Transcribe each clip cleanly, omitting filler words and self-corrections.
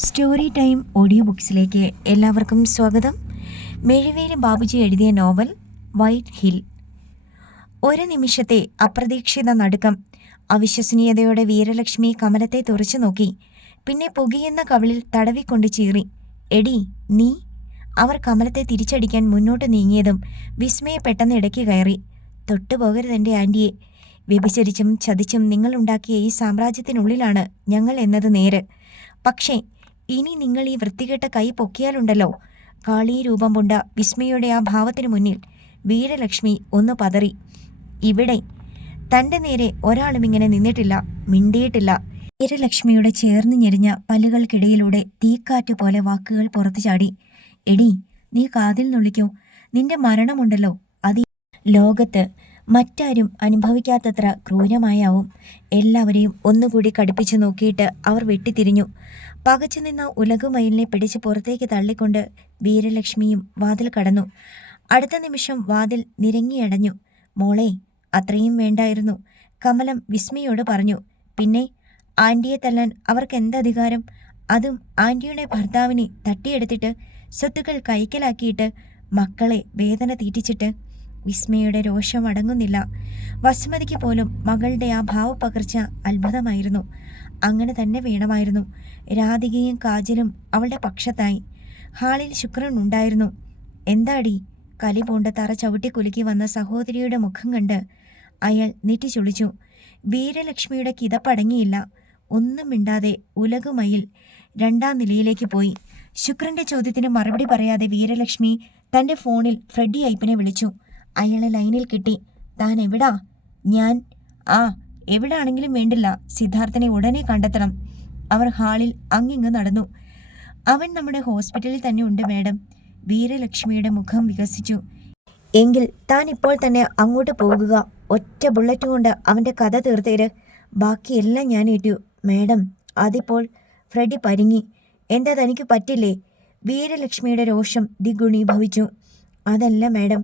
Story time audio ബുക്സിലേക്ക് എല്ലാവർക്കും സ്വാഗതം. മെഴുവേലി ബാബുജി എഴുതിയ നോവൽ വൈറ്റ് ഹിൽ. ഒരു നിമിഷത്തെ അപ്രതീക്ഷിത നടുക്കം. അവിശ്വസനീയതയോടെ വീരലക്ഷ്മി കമലത്തെ തുറച്ചു നോക്കി. പിന്നെ പുകയുന്ന കവിളിൽ തടവിക്കൊണ്ട് ചീറി. എടി നീ! അവർ കമലത്തെ തിരിച്ചടിക്കാൻ മുന്നോട്ട് നീങ്ങിയതും വിസ്മയ പെട്ടെന്ന് ഇടയ്ക്ക് കയറി. തൊട്ടുപോകരുതെൻ്റെ ആൻറ്റിയെ. വ്യഭിചരിച്ചും ചതിച്ചും നിങ്ങളുണ്ടാക്കിയ ഈ സാമ്രാജ്യത്തിനുള്ളിലാണ് ഞങ്ങൾ എന്നത് നേര്. പക്ഷേ ഇനി നിങ്ങൾ ഈ വൃത്തികെട്ട കൈ പൊക്കിയാലുണ്ടല്ലോ. കാളീ രൂപം പൂണ്ട വിസ്മയുടെ ആ ഭാവത്തിനു മുന്നിൽ വീരലക്ഷ്മി ഒന്ന് പതറി. ഇവിടെ തൻ്റെ നേരെ ഒരാളും ഇങ്ങനെ നിന്നിട്ടില്ല, മിണ്ടിയിട്ടില്ല. വീരലക്ഷ്മിയുടെ ചേർന്ന് ഞെരിഞ്ഞ പല്ലുകൾക്കിടയിലൂടെ തീക്കാറ്റ് പോലെ വാക്കുകൾ പുറത്തു ചാടി. എടി നീ കാതിൽ നുള്ളിക്കോ. നിന്റെ മരണമുണ്ടല്ലോ, അത് ലോകത്ത് മറ്റാരും അനുഭവിക്കാത്തത്ര ക്രൂരമായാവും. എല്ലാവരെയും ഒന്നുകൂടി കടുപ്പിച്ചു നോക്കിയിട്ട് അവർ വെട്ടിത്തിരിഞ്ഞു. പകച്ചു നിന്ന ഉലകുമയിലിനെ പിടിച്ച് പുറത്തേക്ക് തള്ളിക്കൊണ്ട് വീരലക്ഷ്മിയും വാതിൽ കടന്നു. അടുത്ത നിമിഷം വാതിൽ നിരങ്ങിയടഞ്ഞു. മോളെ, അത്രയും വേണ്ടായിരുന്നു, കമലം വിസ്മയോട് പറഞ്ഞു. പിന്നെ ആൻറ്റിയെ തല്ലാൻ അവർക്ക് എന്തധികാരം? അതും ആൻറ്റിയുടെ ഭർത്താവിനെ തട്ടിയെടുത്തിട്ട് സ്വത്തുക്കൾ കൈക്കലാക്കിയിട്ട് മക്കളെ വേദന തീറ്റിച്ചിട്ട്. വിസ്മയുടെ രോഷം അടങ്ങുന്നില്ല. വസുമതിക്ക് പോലും മകളുടെ ആ ഭാവപകർച്ച അത്ഭുതമായിരുന്നു. അങ്ങനെ തന്നെ വേണമായിരുന്നു. രാധികയും കാജലും അവളുടെ പക്ഷത്തായി. ഹാളിൽ ശുക്രൻ ഉണ്ടായിരുന്നു. എന്താടി? കലി പൂണ്ട തറ ചവിട്ടി കുലുക്കി വന്ന സഹോദരിയുടെ മുഖം കണ്ട് അയാൾ നെറ്റിച്ചൊളിച്ചു. വീരലക്ഷ്മിയുടെ കിതപ്പടങ്ങിയില്ല. ഒന്നും മിണ്ടാതെ ഉലകുമയിൽ രണ്ടാം നിലയിലേക്ക് പോയി. ശുക്രന്റെ ചോദ്യത്തിന് മറുപടി പറയാതെ വീരലക്ഷ്മി തൻ്റെ ഫോണിൽ ഫ്രെഡി അയ്യപ്പനെ വിളിച്ചു. അയാളെ ലൈനിൽ കിട്ടി. താൻ എവിടാ? ഞാൻ എവിടാണെങ്കിലും വേണ്ടില്ല, സിദ്ധാർത്ഥനെ ഉടനെ കണ്ടെത്തണം. അവർ ഹാളിൽ അങ്ങിങ്ങ് നടന്നു. അവൻ നമ്മുടെ ഹോസ്പിറ്റലിൽ തന്നെ ഉണ്ട് മാഡം. വീരലക്ഷ്മിയുടെ മുഖം വികസിച്ചു. എങ്കിൽ താൻ ഇപ്പോൾ തന്നെ അങ്ങോട്ട് പോകുക. ഒറ്റ ബുള്ളറ്റ് കൊണ്ട് അവൻ്റെ കഥ തീർത്തേര്. ബാക്കിയെല്ലാം ഞാൻ ഏറ്റു മാഡം. അതിപ്പോൾ ഫ്രെഡി പരിങ്ങി. എന്താ തനിക്ക് പറ്റില്ലേ? വീരലക്ഷ്മിയുടെ രോഷം ദ്വിഗുണീഭവിച്ചു. അതല്ല മാഡം,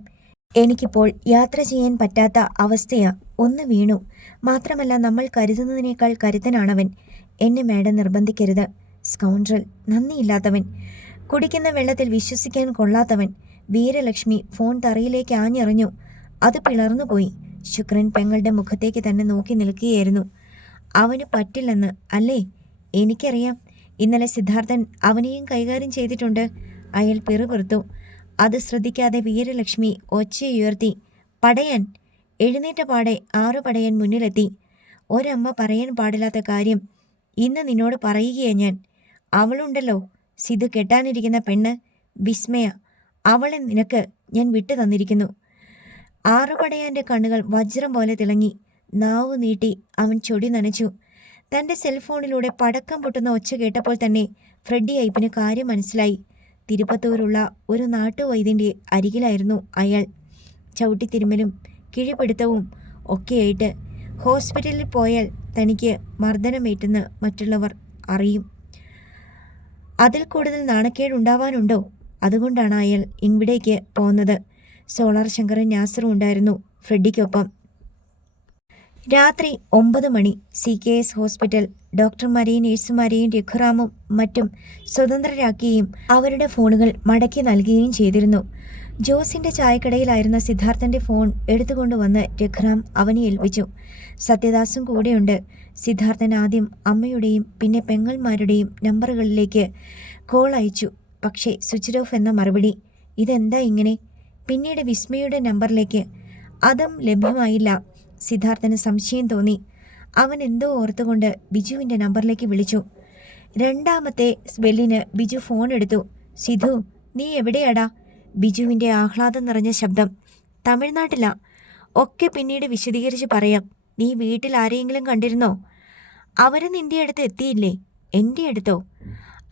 എനിക്കിപ്പോൾ യാത്ര ചെയ്യാൻ പറ്റാത്ത അവസ്ഥയാ. ഒന്ന് വീണു. മാത്രമല്ല നമ്മൾ കരുതുന്നതിനേക്കാൾ കരുത്തനാണവൻ. എന്നെ മാഡം നിർബന്ധിക്കരുത്. സ്കൗണ്ട്രൽ, നന്ദിയില്ലാത്തവൻ, കുടിക്കുന്ന വെള്ളത്തിൽ വിശ്വസിക്കാൻ കൊള്ളാത്തവൻ. വീരലക്ഷ്മി ഫോൺ തറയിലേക്ക് ആഞ്ഞെറിഞ്ഞു. അത് പിളർന്നുപോയി. ശുക്രൻ പെങ്ങളുടെ മുഖത്തേക്ക് തന്നെ നോക്കി നിൽക്കുകയായിരുന്നു. അവന് പറ്റില്ലെന്ന് അല്ലേ? എനിക്കറിയാം. ഇന്നലെ സിദ്ധാർത്ഥൻ അവനെയും കൈകാര്യം ചെയ്തിട്ടുണ്ട്. അയാൾ പിറുപിറുത്തു. അത് ശ്രദ്ധിക്കാതെ വീരലക്ഷ്മി ഒച്ചയുയർത്തി. പടയൻ! എഴുന്നേറ്റ പാടെ 6 പടയൻ മുന്നിലെത്തി. ഒരമ്മ പറയാൻ പാടില്ലാത്ത കാര്യം ഇന്ന് നിന്നോട് പറയുകയാ ഞാൻ. അവളുണ്ടല്ലോ, സിധു കെട്ടാനിരിക്കുന്ന പെണ്ണ് വിസ്മയ, അവളെ നിനക്ക് ഞാൻ വിട്ടു തന്നിരിക്കുന്നു. 6 പടയാൻ്റെ കണ്ണുകൾ വജ്രം പോലെ തിളങ്ങി. നാവ് നീട്ടി അവൻ ചൊടി നനച്ചു. തൻ്റെ സെൽഫോണിലൂടെ പടക്കം പൊട്ടുന്ന ഒച്ച കേട്ടപ്പോൾ തന്നെ ഫ്രെഡി അയ്യപ്പന് കാര്യം മനസ്സിലായി. തിരുപ്പത്തൂരുള്ള ഒരു നാട്ടുവൈദ്യൻ്റെ അരികിലായിരുന്നു അയാൾ. ചവിട്ടിത്തിരുമലും കിഴിപിടുത്തവും ഒക്കെയായിട്ട്. ഹോസ്പിറ്റലിൽ പോയാൽ തനിക്ക് മർദ്ദനമേറ്റെന്ന് മറ്റുള്ളവർ അറിയും. അതിൽ കൂടുതൽ നാണക്കേടുണ്ടാവാനുണ്ടോ? അതുകൊണ്ടാണ് അയാൾ ഇവിടേക്ക് പോന്നത്. സോളാർ ശങ്കറും നാസറും ഉണ്ടായിരുന്നു ഫ്രെഡിക്കൊപ്പം. രാത്രി 9 മണി. CKS ഹോസ്പിറ്റൽ ഡോക്ടർമാരെയും നഴ്സുമാരെയും രഘുറാമും മറ്റും സ്വതന്ത്രരാക്കുകയും അവരുടെ ഫോണുകൾ മടക്കി നൽകുകയും ചെയ്തിരുന്നു. ജോസിന്റെ ചായക്കടയിലായിരുന്ന സിദ്ധാർത്ഥന്റെ ഫോൺ എടുത്തുകൊണ്ടുവന്ന് രഘുറാം അവനെ ഏൽപ്പിച്ചു. സത്യദാസും കൂടെയുണ്ട്. സിദ്ധാർത്ഥൻ ആദ്യം അമ്മയുടെയും പിന്നെ പെങ്ങന്മാരുടെയും നമ്പറുകളിലേക്ക് കോൾ അയച്ചു. പക്ഷേ സ്വിച്ച് ഓഫ് എന്ന മറുപടി. ഇതെന്താ ഇങ്ങനെ? പിന്നീട് വിസ്മയുടെ നമ്പറിലേക്ക്. അതും ലഭ്യമായില്ല. സിദ്ധാർത്ഥന് സംശയം തോന്നി. അവൻ എന്തോ ഓർത്തുകൊണ്ട് ബിജുവിൻ്റെ നമ്പറിലേക്ക് വിളിച്ചു. രണ്ടാമത്തെ ബെല്ലിന് ബിജു ഫോൺ എടുത്തു. സിധു, നീ എവിടെയാടാ? ബിജുവിൻ്റെ ആഹ്ലാദം നിറഞ്ഞ ശബ്ദം. തമിഴ്നാട്ടിലാ. ഒക്കെ പിന്നീട് വിശദീകരിച്ച് പറയാം. നീ വീട്ടിൽ ആരെയെങ്കിലും കണ്ടിരുന്നോ? അവര് നിന്റെ അടുത്ത് എത്തിയില്ലേ? എൻ്റെ അടുത്തോ?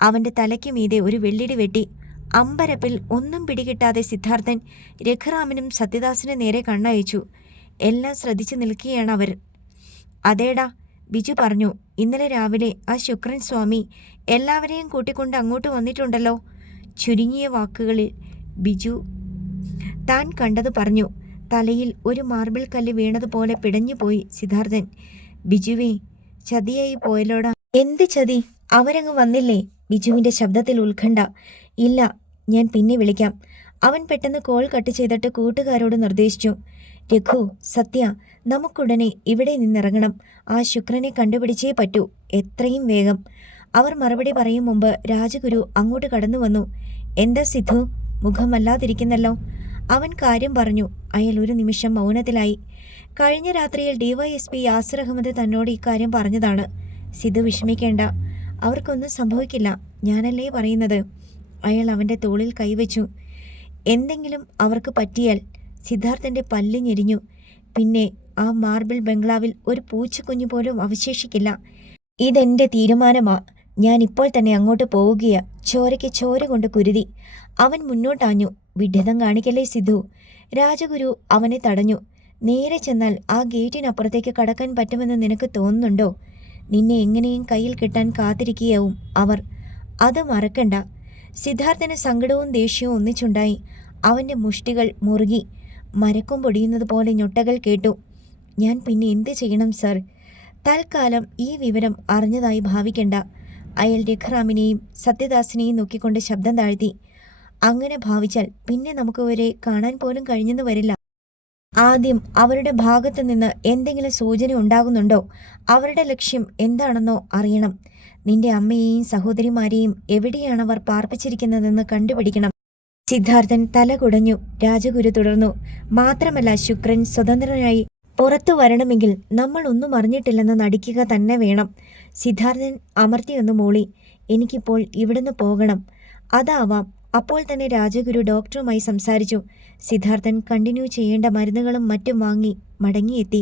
അവൻ്റെ തലയ്ക്ക് മീതെ ഒരു വെള്ളിടി വെട്ടി. അമ്പരപ്പിൽ ഒന്നും പിടികിട്ടാതെ സിദ്ധാർത്ഥൻ രഘുറാമിനും സത്യദാസിന് നേരെ കണ്ണയച്ചു. എല്ലാം ശ്രദ്ധിച്ചു നിൽക്കുകയാണ് അവർ. അതേടാ, ബിജു പറഞ്ഞു. ഇന്നലെ രാവിലെ ആ ശുക്രൻ സ്വാമി എല്ലാവരെയും കൂട്ടിക്കൊണ്ട് അങ്ങോട്ട് വന്നിട്ടുണ്ടല്ലോ. ചുരുങ്ങിയ വാക്കുകളിൽ ബിജു താൻ കണ്ടത് പറഞ്ഞു. തലയിൽ ഒരു മാർബിൾ കല്ല് വീണതുപോലെ പിടഞ്ഞുപോയി സിദ്ധാർത്ഥൻ. ബിജുവേ, ചതിയായി പോയല്ലോടാ. എന്ത് ചതി? അവരങ്ങ് വന്നില്ലേ? ബിജുവിൻ്റെ ശബ്ദത്തിൽ ഉത്കണ്ഠ. ഇല്ല, ഞാൻ പിന്നെ വിളിക്കാം. അവൻ പെട്ടെന്ന് കോൾ കട്ട് ചെയ്തിട്ട് കൂട്ടുകാരോട് നിർദ്ദേശിച്ചു. രഘു, സത്യ, നമുക്കുടനെ ഇവിടെ നിന്നിറങ്ങണം. ആ ശുക്രനെ കണ്ടുപിടിച്ചേ പറ്റൂ, എത്രയും വേഗം. അവർ മറുപടി പറയും മുമ്പ് രാജഗുരു അങ്ങോട്ട് കടന്നു വന്നു. എന്താ സിദ്ധു, മുഖം വല്ലാതിരിക്കുന്നല്ലോ? അവൻ കാര്യം പറഞ്ഞു. അയാൾ ഒരു നിമിഷം മൗനത്തിലായി. കഴിഞ്ഞ രാത്രിയിൽ ഡിവൈഎസ്പി യാസിർ അഹമ്മദ് തന്നോട് ഇക്കാര്യം പറഞ്ഞതാണ്. സിദ്ധു വിഷമിക്കേണ്ട, അവർക്കൊന്നും സംഭവിക്കില്ല, ഞാനല്ലേ പറയുന്നത്. അയാൾ അവൻ്റെ തോളിൽ കൈവച്ചു. എന്തെങ്കിലും അവർക്ക് പറ്റിയാൽ? സിദ്ധാർത്ഥൻ്റെ പല്ല് ഞെരിഞ്ഞു. പിന്നെ ആ മാർബിൾ ബംഗ്ലാവിൽ ഒരു പൂച്ചക്കുഞ്ഞു പോലും അവശേഷിക്കില്ല. ഇതെന്റെ തീരുമാനമാ. ഞാൻ ഇപ്പോൾ തന്നെ അങ്ങോട്ട് പോവുകയാ. ചോരയ്ക്ക് ചോര കൊണ്ട് കുരുതി. അവൻ മുന്നോട്ടാഞ്ഞു. വിഡ്ഢിതം കാണിക്കല്ലേ സിദ്ധു. രാജഗുരു അവനെ തടഞ്ഞു. നേരെ ചെന്നാൽ ആ ഗേറ്റിനപ്പുറത്തേക്ക് കടക്കാൻ പറ്റുമെന്ന് നിനക്ക് തോന്നുന്നുണ്ടോ? നിന്നെ എങ്ങനെയും കയ്യിൽ കിട്ടാൻ കാത്തിരിക്കുകയാവും അവർ. അത് മറക്കണ്ട. സിദ്ധാർത്ഥന് സങ്കടവും ദേഷ്യവും ഒന്നിച്ചുണ്ടായി. അവൻ്റെ മുഷ്ടികൾ മുറുകി. മരക്കും പൊടിയുന്നത് പോലെ ഞൊട്ടകൾ കേട്ടു. ഞാൻ പിന്നെ എന്ത് ചെയ്യണം സർ? തൽക്കാലം ഈ വിവരം അറിഞ്ഞതായി ഭാവിക്കണ്ട. അയാൾ രഘുറാമിനെയും സത്യദാസിനെയും നോക്കിക്കൊണ്ട് ശബ്ദം താഴ്ത്തി. അങ്ങനെ ഭാവിച്ചാൽ പിന്നെ നമുക്ക് അവരെ കാണാൻ പോലും കഴിഞ്ഞെന്ന് വരില്ല. ആദ്യം അവരുടെ ഭാഗത്തു നിന്ന് എന്തെങ്കിലും സൂചന ഉണ്ടാകുന്നുണ്ടോ? അവരുടെ ലക്ഷ്യം എന്താണെന്നോ അറിയണം. നിന്റെ അമ്മയെയും സഹോദരിമാരെയും എവിടെയാണവർ പാർപ്പിച്ചിരിക്കുന്നതെന്ന് കണ്ടുപിടിക്കണം. സിദ്ധാർത്ഥൻ തല കുടഞ്ഞു. രാജഗുരു തുടർന്നു. മാത്രമല്ല, ശുക്രൻ സ്വതന്ത്രനായി പുറത്തു വരണമെങ്കിൽ നമ്മൾ ഒന്നും അറിഞ്ഞിട്ടില്ലെന്ന് നടിക്കുക തന്നെ വേണം. സിദ്ധാർത്ഥൻ അമർത്തിയൊന്ന് മൂളി. എനിക്കിപ്പോൾ ഇവിടുന്ന് പോകണം. അതാവാം. അപ്പോൾ തന്നെ രാജഗുരു ഡോക്ടറുമായി സംസാരിച്ചു. സിദ്ധാർത്ഥൻ കണ്ടിന്യൂ ചെയ്യേണ്ട മരുന്നുകളും മറ്റും വാങ്ങി മടങ്ങിയെത്തി.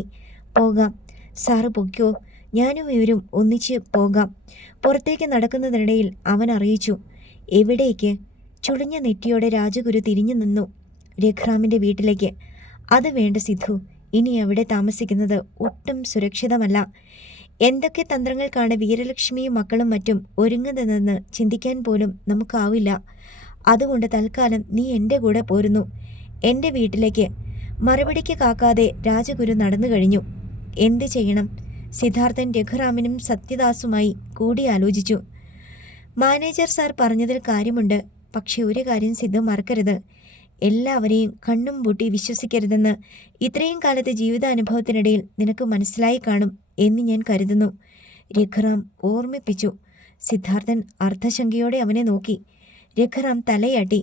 പോകാം സാറ്, പൊയ്ക്കോ, ഞാനും ഇവരും ഒന്നിച്ച് പോകാം. പുറത്തേക്ക് നടക്കുന്നതിനിടയിൽ അവൻ അറിയിച്ചു. എവിടേക്ക്? ചുളിഞ്ഞ നെറ്റിയോടെ രാജഗുരു തിരിഞ്ഞു നിന്നു. രഘുറാമിൻ്റെ വീട്ടിലേക്ക്. അത് വേണ്ട സിദ്ധു, ഇനി അവിടെ താമസിക്കുന്നത് ഒട്ടും സുരക്ഷിതമല്ല. എന്തൊക്കെ തന്ത്രങ്ങൾക്കാണ് വീരലക്ഷ്മിയും മക്കളും മറ്റും ഒരുങ്ങുന്നതെന്ന് ചിന്തിക്കാൻ പോലും നമുക്കാവില്ല. അതുകൊണ്ട് തൽക്കാലം നീ എൻ്റെ കൂടെ പോരുന്നു, എൻ്റെ വീട്ടിലേക്ക്. മറുപടിക്ക് കാക്കാതെ രാജഗുരു നടന്നു കഴിഞ്ഞു. എന്ത് ചെയ്യണം? സിദ്ധാർത്ഥൻ രഘുറാമിനും സത്യദാസുമായി കൂടിയാലോചിച്ചു. മാനേജർ സാർ പറഞ്ഞതിൽ കാര്യമുണ്ട്. പക്ഷെ ഒരു കാര്യം സിദ്ധു മറക്കരുത്. എല്ലാവരെയും കണ്ണും പൂട്ടി വിശ്വസിക്കരുതെന്ന് ഇത്രയും കാലത്തെ ജീവിതാനുഭവത്തിനിടയിൽ നിനക്ക് മനസ്സിലായി കാണും എന്ന് ഞാൻ കരുതുന്നു, രഘുറാം ഓർമ്മിപ്പിച്ചു. സിദ്ധാർത്ഥൻ അർദ്ധശങ്കയോടെ അവനെ നോക്കി. രഘുറാം തലയാട്ടി.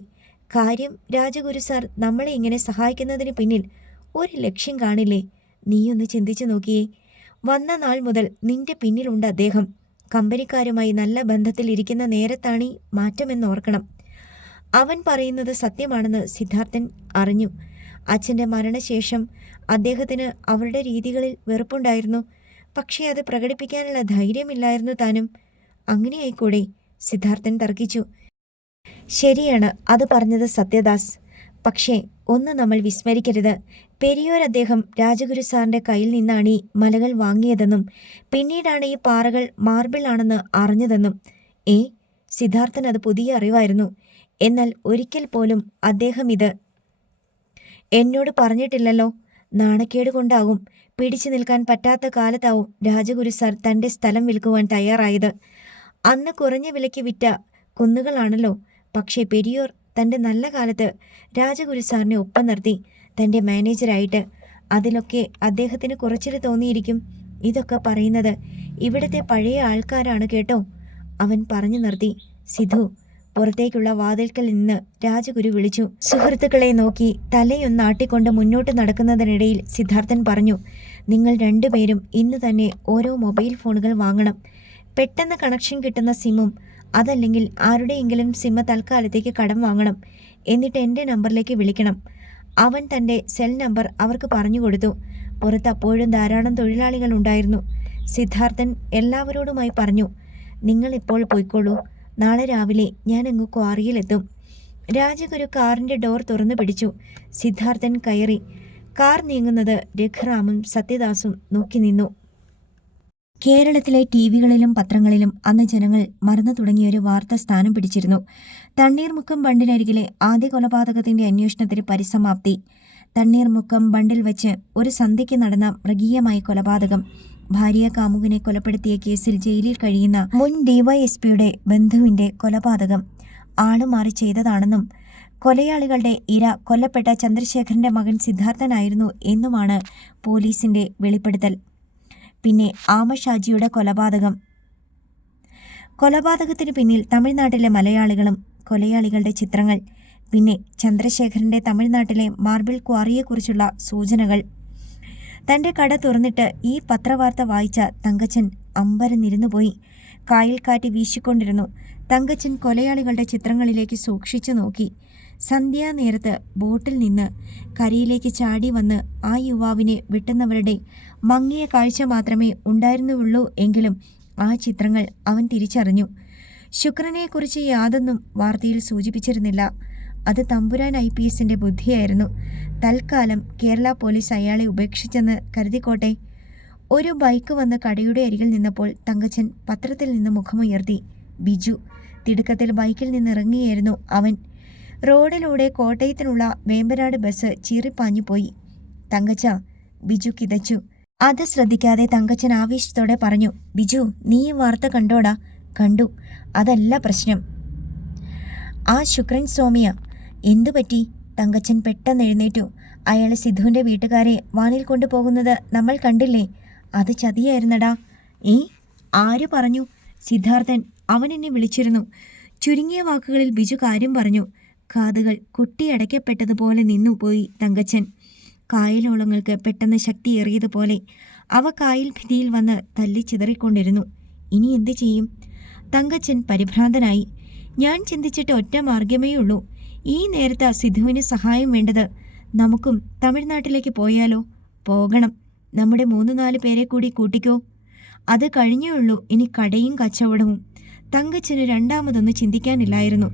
കാര്യം, രാജഗുരു സാർ നമ്മളെ ഇങ്ങനെ സഹായിക്കുന്നതിന് പിന്നിൽ ഒരു ലക്ഷ്യം കാണില്ലേ? നീയൊന്ന് ചിന്തിച്ചു നോക്കിയേ. വന്ന നാൾ മുതൽ നിന്റെ പിന്നിലുണ്ട് അദ്ദേഹം. കമ്പനിക്കാരുമായി നല്ല ബന്ധത്തിൽ ഇരിക്കുന്ന നേരത്താണീ മാറ്റമെന്നോർക്കണം. അവൻ പറയുന്നത് സത്യമാണെന്ന് സിദ്ധാർത്ഥൻ അറിഞ്ഞു. അച്ഛൻ്റെ മരണശേഷം അദ്ദേഹത്തിന് അവരുടെ രീതികളിൽ വെറുപ്പുണ്ടായിരുന്നു. പക്ഷേ അത് പ്രകടിപ്പിക്കാനുള്ള ധൈര്യമില്ലായിരുന്നു താനും. അങ്ങനെ ആയിക്കൂടെ? സിദ്ധാർത്ഥൻ തർക്കിച്ചു. ശരിയാണ് അത് പറഞ്ഞത് സത്യദാസ്. പക്ഷേ ഒന്ന് നമ്മൾ വിസ്മരിക്കരുത്. പെരിയോർ അദ്ദേഹം രാജഗുരു സാറിൻ്റെ കയ്യിൽ നിന്നാണ് ഈ മലകൾ വാങ്ങിയതെന്നും പിന്നീടാണ് ഈ പാറകൾ മാർബിൾ ആണെന്ന് അറിഞ്ഞതെന്നും. സിദ്ധാർത്ഥൻ അത് പുതിയ അറിവായിരുന്നു. എന്നാൽ ഒരിക്കൽ പോലും അദ്ദേഹം ഇത് എന്നോട് പറഞ്ഞിട്ടില്ലല്ലോ. നാണക്കേട് കൊണ്ടാവും. പിടിച്ചു നിൽക്കാൻ പറ്റാത്ത കാലത്താവും രാജഗുരു സാർ തൻ്റെ സ്ഥലം വിൽക്കുവാൻ തയ്യാറായത്. അന്ന് കുറഞ്ഞ വിലയ്ക്ക് വിറ്റ കുന്നുകളാണല്ലോ. പക്ഷേ പെരിയോർ തൻ്റെ നല്ല കാലത്ത് രാജഗുരു സാറിനെ ഒപ്പം നിർത്തി തൻ്റെ മാനേജരായിട്ട്. അതിലൊക്കെ അദ്ദേഹത്തിന് കുറച്ചിൽ തോന്നിയിരിക്കും. ഇതൊക്കെ പറയുന്നത് ഇവിടുത്തെ പഴയ ആൾക്കാരാണ് കേട്ടോ, അവൻ പറഞ്ഞു നിർത്തി. സിധു, പുറത്തേക്കുള്ള വാതിൽക്കൽ നിന്ന് രാജഗുരു വിളിച്ചു. സുഹൃത്തുക്കളെ നോക്കി തലയൊന്നാട്ടിക്കൊണ്ട് മുന്നോട്ട് നടക്കുന്നതിനിടയിൽ സിദ്ധാർത്ഥൻ പറഞ്ഞു, നിങ്ങൾ രണ്ടുപേരും ഇന്ന് തന്നെ ഓരോ മൊബൈൽ ഫോണുകൾ വാങ്ങണം. പെട്ടെന്ന് കണക്ഷൻ കിട്ടുന്ന സിമ്മും, അതല്ലെങ്കിൽ ആരുടെയെങ്കിലും സിമ്മ് തൽക്കാലത്തേക്ക് കടം വാങ്ങണം. എന്നിട്ട് എൻ്റെ നമ്പറിലേക്ക് വിളിക്കണം. അവൻ തൻ്റെ സെൽ നമ്പർ അവർക്ക് പറഞ്ഞു കൊടുത്തു. പുറത്ത് അപ്പോഴും ധാരാളം തൊഴിലാളികൾ ഉണ്ടായിരുന്നു. സിദ്ധാർത്ഥൻ എല്ലാവരോടുമായി പറഞ്ഞു, നിങ്ങളിപ്പോൾ പോയിക്കോളൂ, നാളെ രാവിലെ ഞാൻ അങ്ങ് ക്വാറിയിലെത്തും. രാജഗുരു കാറിൻ്റെ ഡോർ തുറന്നു പിടിച്ചു. സിദ്ധാർത്ഥൻ കയറി. കാർ നീങ്ങുന്നത് രഘുറാമും സത്യദാസും നോക്കി നിന്നു. കേരളത്തിലെ ടിവികളിലും പത്രങ്ങളിലും അന്ന് ജനങ്ങൾ മറന്നു തുടങ്ങിയൊരു വാർത്ത സ്ഥാനം പിടിച്ചിരുന്നു. തണ്ണീർമുക്കം ബണ്ടിനരികിലെ ആദ്യ കൊലപാതകത്തിന്റെ അന്വേഷണത്തിന് പരിസമാപ്തി. തണ്ണീർമുക്കം ബണ്ടിൽ വെച്ച് ഒരു സന്ധ്യയ്ക്ക് നടന്ന മൃഗീയമായ കൊലപാതകം. ഭാര്യ കാമുകനെ കൊലപ്പെടുത്തിയ കേസിൽ ജയിലിൽ കഴിയുന്ന മുൻ ഡിവൈഎസ്പിയുടെ ബന്ധുവിന്റെ കൊലപാതകം ആളുമാറി ചെയ്തതാണെന്നും കൊലയാളികളുടെ ഇര കൊല്ലപ്പെട്ട ചന്ദ്രശേഖരന്റെ മകൻ സിദ്ധാർത്ഥനായിരുന്നു എന്നുമാണ് പോലീസിന്റെ വെളിപ്പെടുത്തൽ. പിന്നെ ആമഷാജിയുടെ കൊലപാതകത്തിന് പിന്നിൽ തമിഴ്നാട്ടിലെ മലയാളികളും കൊലയാളികളുടെ ചിത്രങ്ങൾ, പിന്നെ ചന്ദ്രശേഖരന്റെ തമിഴ്നാട്ടിലെ മാർബിൾ ക്വാറിയെക്കുറിച്ചുള്ള സൂചനകൾ. തൻ്റെ കട തുറന്നിട്ട് ഈ പത്രവാർത്ത വായിച്ച തങ്കച്ചൻ അമ്പരന്നിരുന്നുപോയി. കായൽ കാറ്റ് വീശിക്കൊണ്ടിരുന്നു. തങ്കച്ചൻ കൊലയാളികളുടെ ചിത്രങ്ങളിലേക്ക് സൂക്ഷിച്ചു നോക്കി. സന്ധ്യാനേരത്ത് ബോട്ടിൽ നിന്ന് കരയിലേക്ക് ചാടി വന്ന് ആ യുവാവിനെ വെട്ടുന്നവരുടെ മങ്ങിയ കാഴ്ച മാത്രമേ ഉണ്ടായിരുന്നുള്ളൂ. എങ്കിലും ആ ചിത്രങ്ങൾ അവൻ തിരിച്ചറിഞ്ഞു. ശുക്രനെക്കുറിച്ച് യാതൊന്നും വാർത്തയിൽ സൂചിപ്പിച്ചിരുന്നില്ല. അത് തമ്പുരാൻ IPSന്റെ ബുദ്ധിയായിരുന്നു. തൽക്കാലം കേരള പോലീസ് അയാളെ ഉപേക്ഷിച്ചെന്ന് കരുതിക്കോട്ടെ. ഒരു ബൈക്ക് വന്ന് കടയുടെ അരികിൽ നിന്നപ്പോൾ തങ്കച്ചൻ പത്രത്തിൽ നിന്ന് മുഖമുയർത്തി. ബിജു. തിടുക്കത്തിൽ ബൈക്കിൽ നിന്നിറങ്ങിയായിരുന്നു അവൻ. റോഡിലൂടെ കോട്ടയത്തിനുള്ള വേമ്പനാട് ബസ് ചീറിപ്പാഞ്ഞു പോയി. തങ്കച്ച, ബിജു കിതച്ചു. അത് ശ്രദ്ധിക്കാതെ തങ്കച്ചൻ ആവേശത്തോടെ പറഞ്ഞു, ബിജു, നീ ഈ വാർത്ത കണ്ടോടാ? കണ്ടു. അതല്ല പ്രശ്നം. ആ ശുക്രൻ സോമിയ എന്തുപറ്റി? തങ്കച്ചൻ പെട്ടെന്ന് എഴുന്നേറ്റു. അയാൾ സിദ്ധുവിൻ്റെ വീട്ടുകാരെ വാനിൽ കൊണ്ടുപോകുന്നത് നമ്മൾ കണ്ടില്ലേ? അത് ചതിയായിരുന്നടാ. ആര് പറഞ്ഞു? സിദ്ധാർത്ഥൻ. അവൻ എന്നെ വിളിച്ചിരുന്നു. ചുരുങ്ങിയ വാക്കുകളിൽ ബിജു കാര്യം പറഞ്ഞു. കാതുകൾ കുട്ടിയടയ്ക്കപ്പെട്ടതുപോലെ നിന്നുപോയി തങ്കച്ചൻ. കായലോളങ്ങൾക്ക് പെട്ടെന്ന് ശക്തിയേറിയതുപോലെ അവ കായൽ ഭിത്തിയിൽ വന്ന് തല്ലിച്ചിതറിക്കൊണ്ടിരുന്നു. ഇനി എന്തു ചെയ്യും? തങ്കച്ചൻ പരിഭ്രാന്തനായി. ഞാൻ ചിന്തിച്ചിട്ട് ഒറ്റ മാർഗമേയുള്ളൂ. ഈ നേരത്ത് സിദ്ധുവിന് സഹായം വേണ്ടത്. നമുക്കും തമിഴ്നാട്ടിലേക്ക് പോയാലോ? പോകണം. നമ്മുടെ 3-4 പേരെ കൂടി കൂട്ടിക്കോ. അത് കഴിഞ്ഞേ ഉള്ളൂ ഇനി കടയും കച്ചവടവും. തങ്കച്ചന് രണ്ടാമതൊന്നും ചിന്തിക്കാനില്ലായിരുന്നു.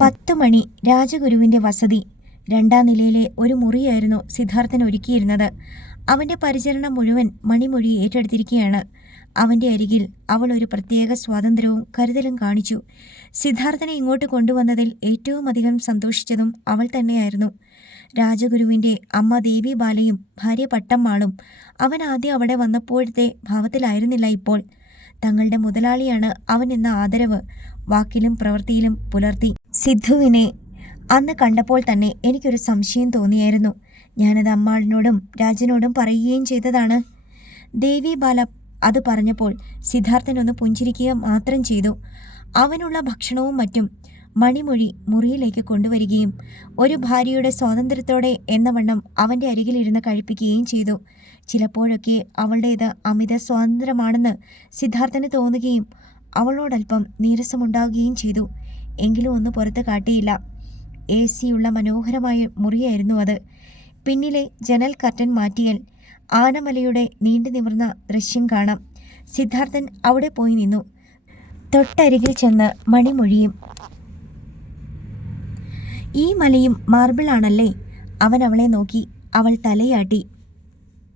10 മണി. രാജഗുരുവിൻ്റെ വസതി. 2ാം നിലയിലെ ഒരു മുറിയായിരുന്നു സിദ്ധാർത്ഥൻ ഒരുക്കിയിരുന്നത്. അവൻ്റെ പരിചരണം മുഴുവൻ മണിമൊഴി ഏറ്റെടുത്തിരിക്കുകയാണ്. അവൻ്റെ അരികിൽ അവൾ ഒരു പ്രത്യേക സ്വാതന്ത്ര്യവും കരുതലും കാണിച്ചു. സിദ്ധാർത്ഥനെ ഇങ്ങോട്ട് കൊണ്ടുവന്നതിൽ ഏറ്റവും അധികം സന്തോഷിച്ചതും അവൾ തന്നെയായിരുന്നു. രാജഗുരുവിൻ്റെ അമ്മ ദേവി ബാലയും ഭാര്യ പട്ടമ്മാളും അവൻ ആദ്യം അവിടെ വന്നപ്പോഴത്തെ ഭാവത്തിലായിരുന്നില്ല ഇപ്പോൾ. തങ്ങളുടെ മുതലാളിയാണ് അവൻ എന്ന ആദരവ് വാക്കിലും പ്രവൃത്തിയിലും പുലർത്തി. സിദ്ധുവിനെ അന്ന് കണ്ടപ്പോൾ തന്നെ എനിക്കൊരു സംശയം തോന്നിയായിരുന്നു. ഞാനത് അമ്മാളിനോടും രാജനോടും പറയുകയും ചെയ്തതാണ്. ദേവി ബാല അത് പറഞ്ഞപ്പോൾ സിദ്ധാർത്ഥനൊന്ന് പുഞ്ചിരിക്കുക മാത്രം ചെയ്തു. അവനുള്ള ഭക്ഷണവും മറ്റും മണിമൊഴി മുറിയിലേക്ക് കൊണ്ടുവരികയും ഒരു ഭാര്യയുടെ സ്വാതന്ത്ര്യത്തോടെ എന്നവണ്ണം അവൻ്റെ അരികിലിരുന്ന് കഴിപ്പിക്കുകയും ചെയ്തു. ചിലപ്പോഴൊക്കെ അവളുടേത് അമിത സ്വാതന്ത്ര്യമാണെന്ന് സിദ്ധാർത്ഥന് തോന്നുകയും അവളോടൽപ്പം നീരസമുണ്ടാവുകയും ചെയ്തു. എങ്കിലും ഒന്ന് പുറത്ത് കാട്ടിയില്ല. AC-യുള്ള മനോഹരമായ മുറിയായിരുന്നു അത്. പിന്നിലെ ജനൽ കർട്ടൻ മാറ്റിയാൽ ആനമലയുടെ നീണ്ടു നിവർന്ന ദൃശ്യം കാണാം. സിദ്ധാർത്ഥൻ അവിടെ പോയി നിന്നു. തൊട്ടരികിൽ ചെന്ന് മണിമൊഴിയും. ഈ മലയും മാർബിൾ ആണല്ലേ? അവൻ അവളെ നോക്കി. അവൾ തലയാട്ടി.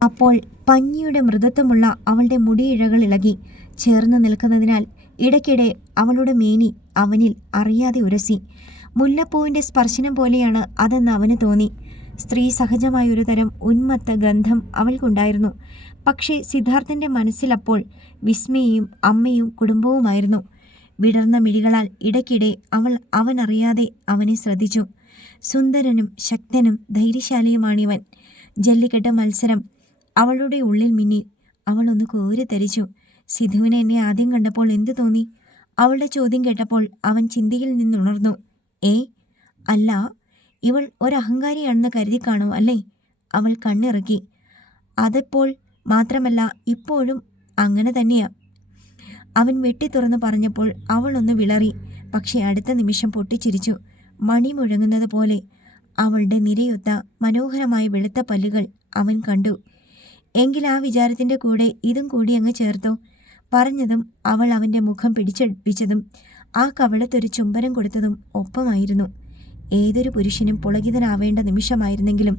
അപ്പോൾ പഞ്ഞിയുടെ മൃദുത്വമുള്ള അവളുടെ മുടിയിഴകൾ ഇളകി ചേർന്ന് നിൽക്കുന്നതിനാൽ ഇടയ്ക്കിടെ അവളുടെ മേനി അവനിൽ അറിയാതെ ഉരസി. മുല്ലപ്പൂവിൻ്റെ സ്പർശനം പോലെയാണ് അതെന്ന് അവന് തോന്നി. സ്ത്രീ സഹജമായൊരു തരം ഉന്മത്ത ഗന്ധം അവൾക്കുണ്ടായിരുന്നു. പക്ഷേ സിദ്ധാർത്ഥൻ്റെ മനസ്സിലപ്പോൾ വിസ്മയും അമ്മയും കുടുംബവുമായിരുന്നു. വിടർന്ന മിഴികളാൽ ഇടയ്ക്കിടെ അവനറിയാതെ അവനെ ശ്രദ്ധിച്ചു. സുന്ദരനും ശക്തനും ധൈര്യശാലിയുമാണിവൻ. ജല്ലിക്കെട്ട് മത്സരം അവളുടെ ഉള്ളിൽ മിന്നി. അവളൊന്ന് കോരിത്തരിച്ചു. സിധുവിനെ എന്നെ ആദ്യം കണ്ടപ്പോൾ എന്തു തോന്നി? അവളുടെ ചോദ്യം കേട്ടപ്പോൾ അവൻ ചിന്തയിൽ നിന്നുണർന്നു. അല്ല, ഇവൾ ഒരഹങ്കാരിയാണെന്ന് കരുതി കാണൂ അല്ലേ? അവൾ കണ്ണിറക്കി. അതെപ്പോൾ മാത്രമല്ല, ഇപ്പോഴും അങ്ങനെ തന്നെയാ. അവൻ വെട്ടി തുറന്നു പറഞ്ഞപ്പോൾ അവളൊന്ന് വിളറി. പക്ഷേ അടുത്ത നിമിഷം പൊട്ടിച്ചിരിച്ചു. മണി മുഴങ്ങുന്നത് പോലെ അവളുടെ നിരയൊത്ത മനോഹരമായ വെളുത്ത പല്ലുകൾ അവൻ കണ്ടു. എങ്കിൽ ആ വിചാരത്തിൻ്റെ കൂടെ ഇതും കൂടി അങ്ങ് ചേർത്തോ? പറഞ്ഞതും അവൾ അവൻ്റെ മുഖം പിടിച്ചെടുപ്പിച്ചതും ആ കവളത്തൊരു ചുംബനം കൊടുത്തതും ഒപ്പമായിരുന്നു. ഏതൊരു പുരുഷനും പുളകിതനാവേണ്ട നിമിഷമായിരുന്നെങ്കിലും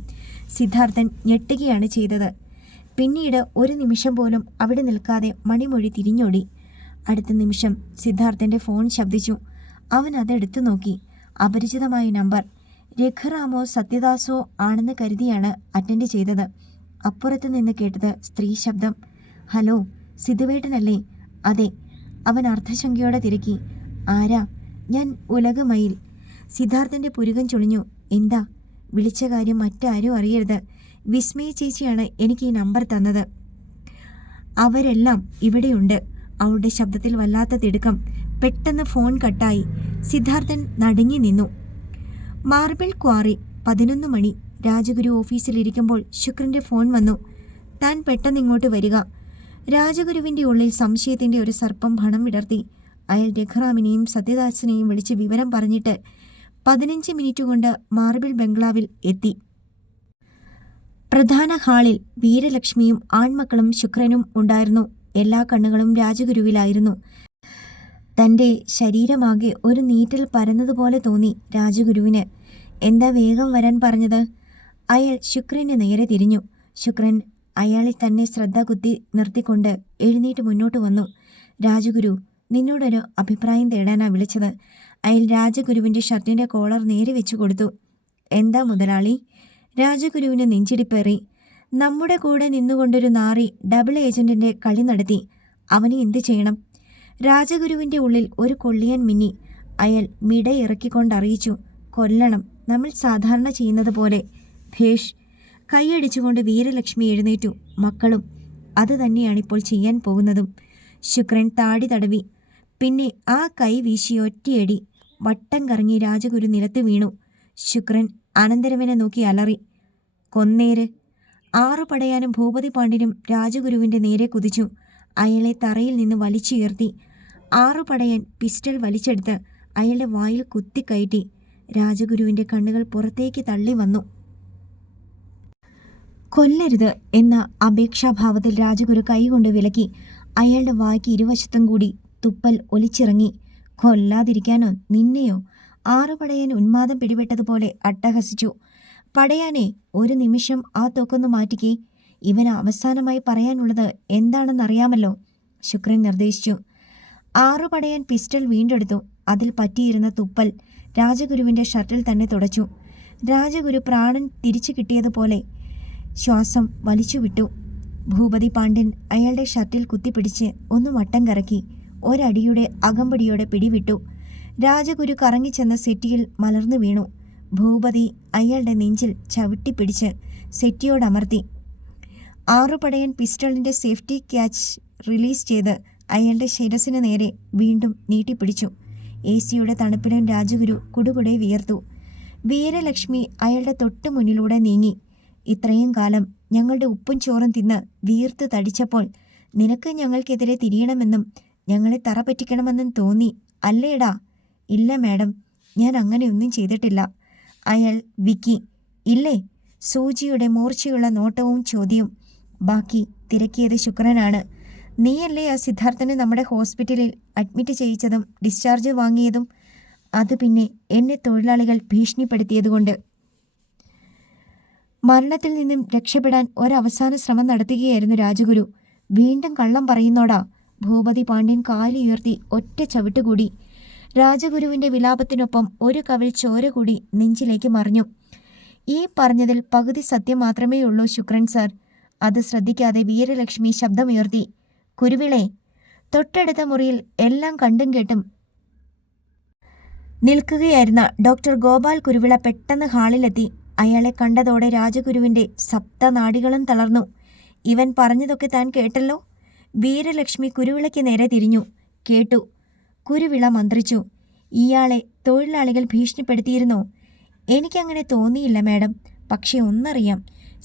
സിദ്ധാർത്ഥൻ ഞെട്ടുകയാണ് ചെയ്തത്. പിന്നീട് ഒരു നിമിഷം പോലും അവിടെ നിൽക്കാതെ മണിമൊഴി തിരിഞ്ഞോടി. അടുത്ത നിമിഷം സിദ്ധാർത്ഥൻ്റെ ഫോൺ ശബ്ദിച്ചു. അവൻ അതെടുത്തു നോക്കി. അപരിചിതമായ നമ്പർ. രഘുറാമോ സത്യദാസോ ആണെന്ന് കരുതിയാണ് അറ്റൻഡ് ചെയ്തത്. അപ്പുറത്ത് നിന്ന് കേട്ടത് സ്ത്രീ ശബ്ദം. ഹലോ, സിദ്ധുവേട്ടനല്ലേ? അതെ. അവൻ അർദ്ധശങ്കയോടെ തിരക്കി. ആരാ? ഞാൻ ഉലകമയിൽ. സിദ്ധാർത്ഥൻ്റെ പുരുകം ചുളിഞ്ഞു. എന്താ? വിളിച്ച കാര്യം മറ്റാരും അറിയരുത്. വിസ്മയ ചേച്ചിയാണ് എനിക്ക് ഈ നമ്പർ തന്നത്. അവരെല്ലാം ഇവിടെയുണ്ട്. അവളുടെ ശബ്ദത്തിൽ വല്ലാത്ത തിടുക്കം. പെട്ടെന്ന് ഫോൺ കട്ടായി. സിദ്ധാർത്ഥൻ നടുങ്ങി നിന്നു. മാർബിൾ ക്വാറി, 11 മണി. രാജഗുരു ഓഫീസിലിരിക്കുമ്പോൾ ശുക്രൻ്റെ ഫോൺ വന്നു. താൻ പെട്ടെന്ന് ഇങ്ങോട്ട് വരിക. രാജഗുരുവിൻ്റെ ഉള്ളിൽ സംശയത്തിൻ്റെ ഒരു സർപ്പം ഭണം വിടർത്തി. അയാൾ രഘുറാമിനെയും സത്യദാസിനെയും വിളിച്ച് വിവരം പറഞ്ഞിട്ട് 15 മിനിറ്റ് കൊണ്ട് മാർബിൾ ബംഗ്ലാവിൽ എത്തി. പ്രധാന ഹാളിൽ വീരലക്ഷ്മിയും ആൺമക്കളും ശുക്രനും ഉണ്ടായിരുന്നു. എല്ലാ കണ്ണുകളും രാജഗുരുവിലായിരുന്നു. തൻ്റെ ശരീരമാകെ ഒരു നീറ്റൽ പരന്നതുപോലെ തോന്നി രാജഗുരുവിന്. എന്താ വേഗം വരാൻ പറഞ്ഞത്? അയാൾ ശുക്രന് നേരെ തിരിഞ്ഞു. ശുക്രൻ അയാളിൽ തന്നെ ശ്രദ്ധ കുത്തി നിർത്തിക്കൊണ്ട് എഴുന്നേറ്റ് മുന്നോട്ട് വന്നു. രാജഗുരു, നിന്നോടൊരു അഭിപ്രായം തേടാനാ വിളിച്ചത്. അയാൾ രാജഗുരുവിൻ്റെ ഷർട്ടിൻ്റെ കോളർ നേരെ വെച്ചു കൊടുത്തു. എന്താ മുതലാളി? രാജഗുരുവിന് നെഞ്ചിടിപ്പേറി. നമ്മുടെ കൂടെ നിന്നുകൊണ്ടൊരു നാറി ഡബിൾ ഏജന്റിൻ്റെ കളി നടത്തി. അവനെ എന്തു ചെയ്യണം? രാജഗുരുവിൻ്റെ ഉള്ളിൽ ഒരു കൊള്ളിയാൻ മിന്നി. അയാൾ മിടയിറക്കിക്കൊണ്ടറിയിച്ചു. കൊല്ലണം, നമ്മൾ സാധാരണ ചെയ്യുന്നത് പോലെ. ഭേഷ്. കൈയടിച്ചുകൊണ്ട് വീരലക്ഷ്മി എഴുന്നേറ്റു. മക്കളും അത് തന്നെയാണിപ്പോൾ ചെയ്യാൻ പോകുന്നതും. ശുക്രൻ താടി തടവി. പിന്നെ ആ കൈ വീശി ഒറ്റയടി. വട്ടം കറങ്ങി രാജഗുരു നിലത്ത് വീണു. ശുക്രൻ അനന്തരവനെ നോക്കി അലറി. കൊന്നേര്. 6 പടയാനും ഭൂപതി പാണ്ഡ്യനും രാജഗുരുവിൻ്റെ നേരെ കുതിച്ചു. അയാളെ തറയിൽ നിന്ന് വലിച്ചുയർത്തി. 6 പടയാൻ പിസ്റ്റൾ വലിച്ചെടുത്ത് അയാളുടെ വായിൽ കുത്തിക്കയറ്റി. രാജഗുരുവിൻ്റെ കണ്ണുകൾ പുറത്തേക്ക് തള്ളി വന്നു. കൊല്ലരുത് എന്ന അപേക്ഷാഭാവത്തിൽ രാജഗുരു കൈകൊണ്ട് വിലക്കി. അയാളുടെ വായ്ക്ക് ഇരുവശത്തും കൂടി തുപ്പൽ ഒലിച്ചിറങ്ങി. കൊല്ലാതിരിക്കാനോ നിന്നെയോ? 6 പടയാൻ ഉന്മാദം പിടിപെട്ടതുപോലെ അട്ടഹസിച്ചു. പടയാനെ, ഒരു നിമിഷം ആ തോക്കൊന്ന് മാറ്റിക്കേ. ഇവന് അവസാനമായി പറയാനുള്ളത് എന്താണെന്നറിയാമല്ലോ, ശുക്രൻ നിർദ്ദേശിച്ചു. 6 പടയാൻ പിസ്റ്റൾ വീണ്ടെടുത്തു. അതിൽ പറ്റിയിരുന്ന തുപ്പൽ രാജഗുരുവിൻ്റെ ഷർട്ടിൽ തന്നെ തുടച്ചു. രാജഗുരു പ്രാണൻ തിരിച്ചു കിട്ടിയതുപോലെ ശ്വാസം വലിച്ചുവിട്ടു. ഭൂപതി പാണ്ഡ്യൻ അയാളുടെ ഷർട്ടിൽ കുത്തിപ്പിടിച്ച് ഒന്ന് വട്ടം കറക്കി. ഒരടിയുടെ അകമ്പടിയോടെ പിടിവിട്ടു. രാജഗുരു കറങ്ങിച്ചെന്ന സെറ്റിയിൽ മലർന്നു വീണു. ഭൂപതി അയാളുടെ നെഞ്ചിൽ ചവിട്ടിപ്പിടിച്ച് സെറ്റിയോടമർത്തി. 6 പടയൻ പിസ്റ്റളിൻ്റെ സേഫ്റ്റി ക്യാച്ച് റിലീസ് ചെയ്ത് അയാളുടെ ശിരസിന് നേരെ വീണ്ടും നീട്ടിപ്പിടിച്ചു. AC-യുടെ തണുപ്പിലും രാജഗുരു കുടുകുടെ വിയർത്തു. വീരലക്ഷ്മി അയാളുടെ തൊട്ടു മുന്നിലൂടെ നീങ്ങി. ഇത്രയും കാലം ഞങ്ങളുടെ ഉപ്പും ചോറും തിന്ന് വീർത്ത് തടിച്ചപ്പോൾ നിനക്ക് ഞങ്ങൾക്കെതിരെ തിരിയണമെന്നും ഞങ്ങളെ തറ പറ്റിക്കണമെന്നും തോന്നി അല്ലേടാ? ഇല്ല മാഡം, ഞാൻ അങ്ങനെയൊന്നും ചെയ്തിട്ടില്ല. അയാൾ വിക്കി. ഇല്ലേ? സൂചിയുടെ മൂർച്ചയുള്ള നോട്ടവും ചോദ്യവും. ബാക്കി തിരക്കിയത് ശുക്രനാണ്. നീയല്ലേ ആ സിദ്ധാർത്ഥനെ നമ്മുടെ ഹോസ്പിറ്റലിൽ അഡ്മിറ്റ് ചെയ്യിച്ചതും ഡിസ്ചാർജ് വാങ്ങിയതും? അത് പിന്നെ എന്നെ തൊഴിലാളികൾ ഭീഷണിപ്പെടുത്തിയതുകൊണ്ട്. മരണത്തിൽ നിന്നും രക്ഷപ്പെടാൻ ഒരവസാന ശ്രമം നടത്തുകയായിരുന്നു രാജഗുരു. വീണ്ടും കള്ളം പറയുന്നോടാ? ഭൂപതി പാണ്ഡ്യൻ കാലുയർത്തി ഒറ്റ ചവിട്ടുകൂടി. രാജഗുരുവിൻ്റെ വിലാപത്തിനൊപ്പം ഒരു കവിൾ ചോര കൂടി നെഞ്ചിലേക്ക് മറിഞ്ഞു. ഈ പറഞ്ഞതിൽ പകുതി സത്യം മാത്രമേ ഉള്ളൂ ശുക്രൻ സാർ. അത് ശ്രദ്ധിക്കാതെ വീരലക്ഷ്മി ശബ്ദമുയർത്തി. കുരുവിളെ. തൊട്ടടുത്ത മുറിയിൽ എല്ലാം കണ്ടും കേട്ടും നിൽക്കുകയായിരുന്ന ഡോക്ടർ ഗോപാൽ കുരുവിള പെട്ടെന്ന് ഹാളിലെത്തി. അയാളെ കണ്ടതോടെ രാജഗുരുവിൻ്റെ സപ്തനാഡികളും തളർന്നു. ഇവൻ പറഞ്ഞതൊക്കെ താൻ കേട്ടല്ലോ? വീരലക്ഷ്മി കുരുവിളയ്ക്ക് നേരെ തിരിഞ്ഞു. കേട്ടു. കുരുവിള മന്ത്രിച്ചു. ഇയാളെ തൊഴിലാളികൾ ഭീഷണിപ്പെടുത്തിയിരുന്നോ? എനിക്കങ്ങനെ തോന്നിയില്ല മാഡം. പക്ഷെ ഒന്നറിയാം,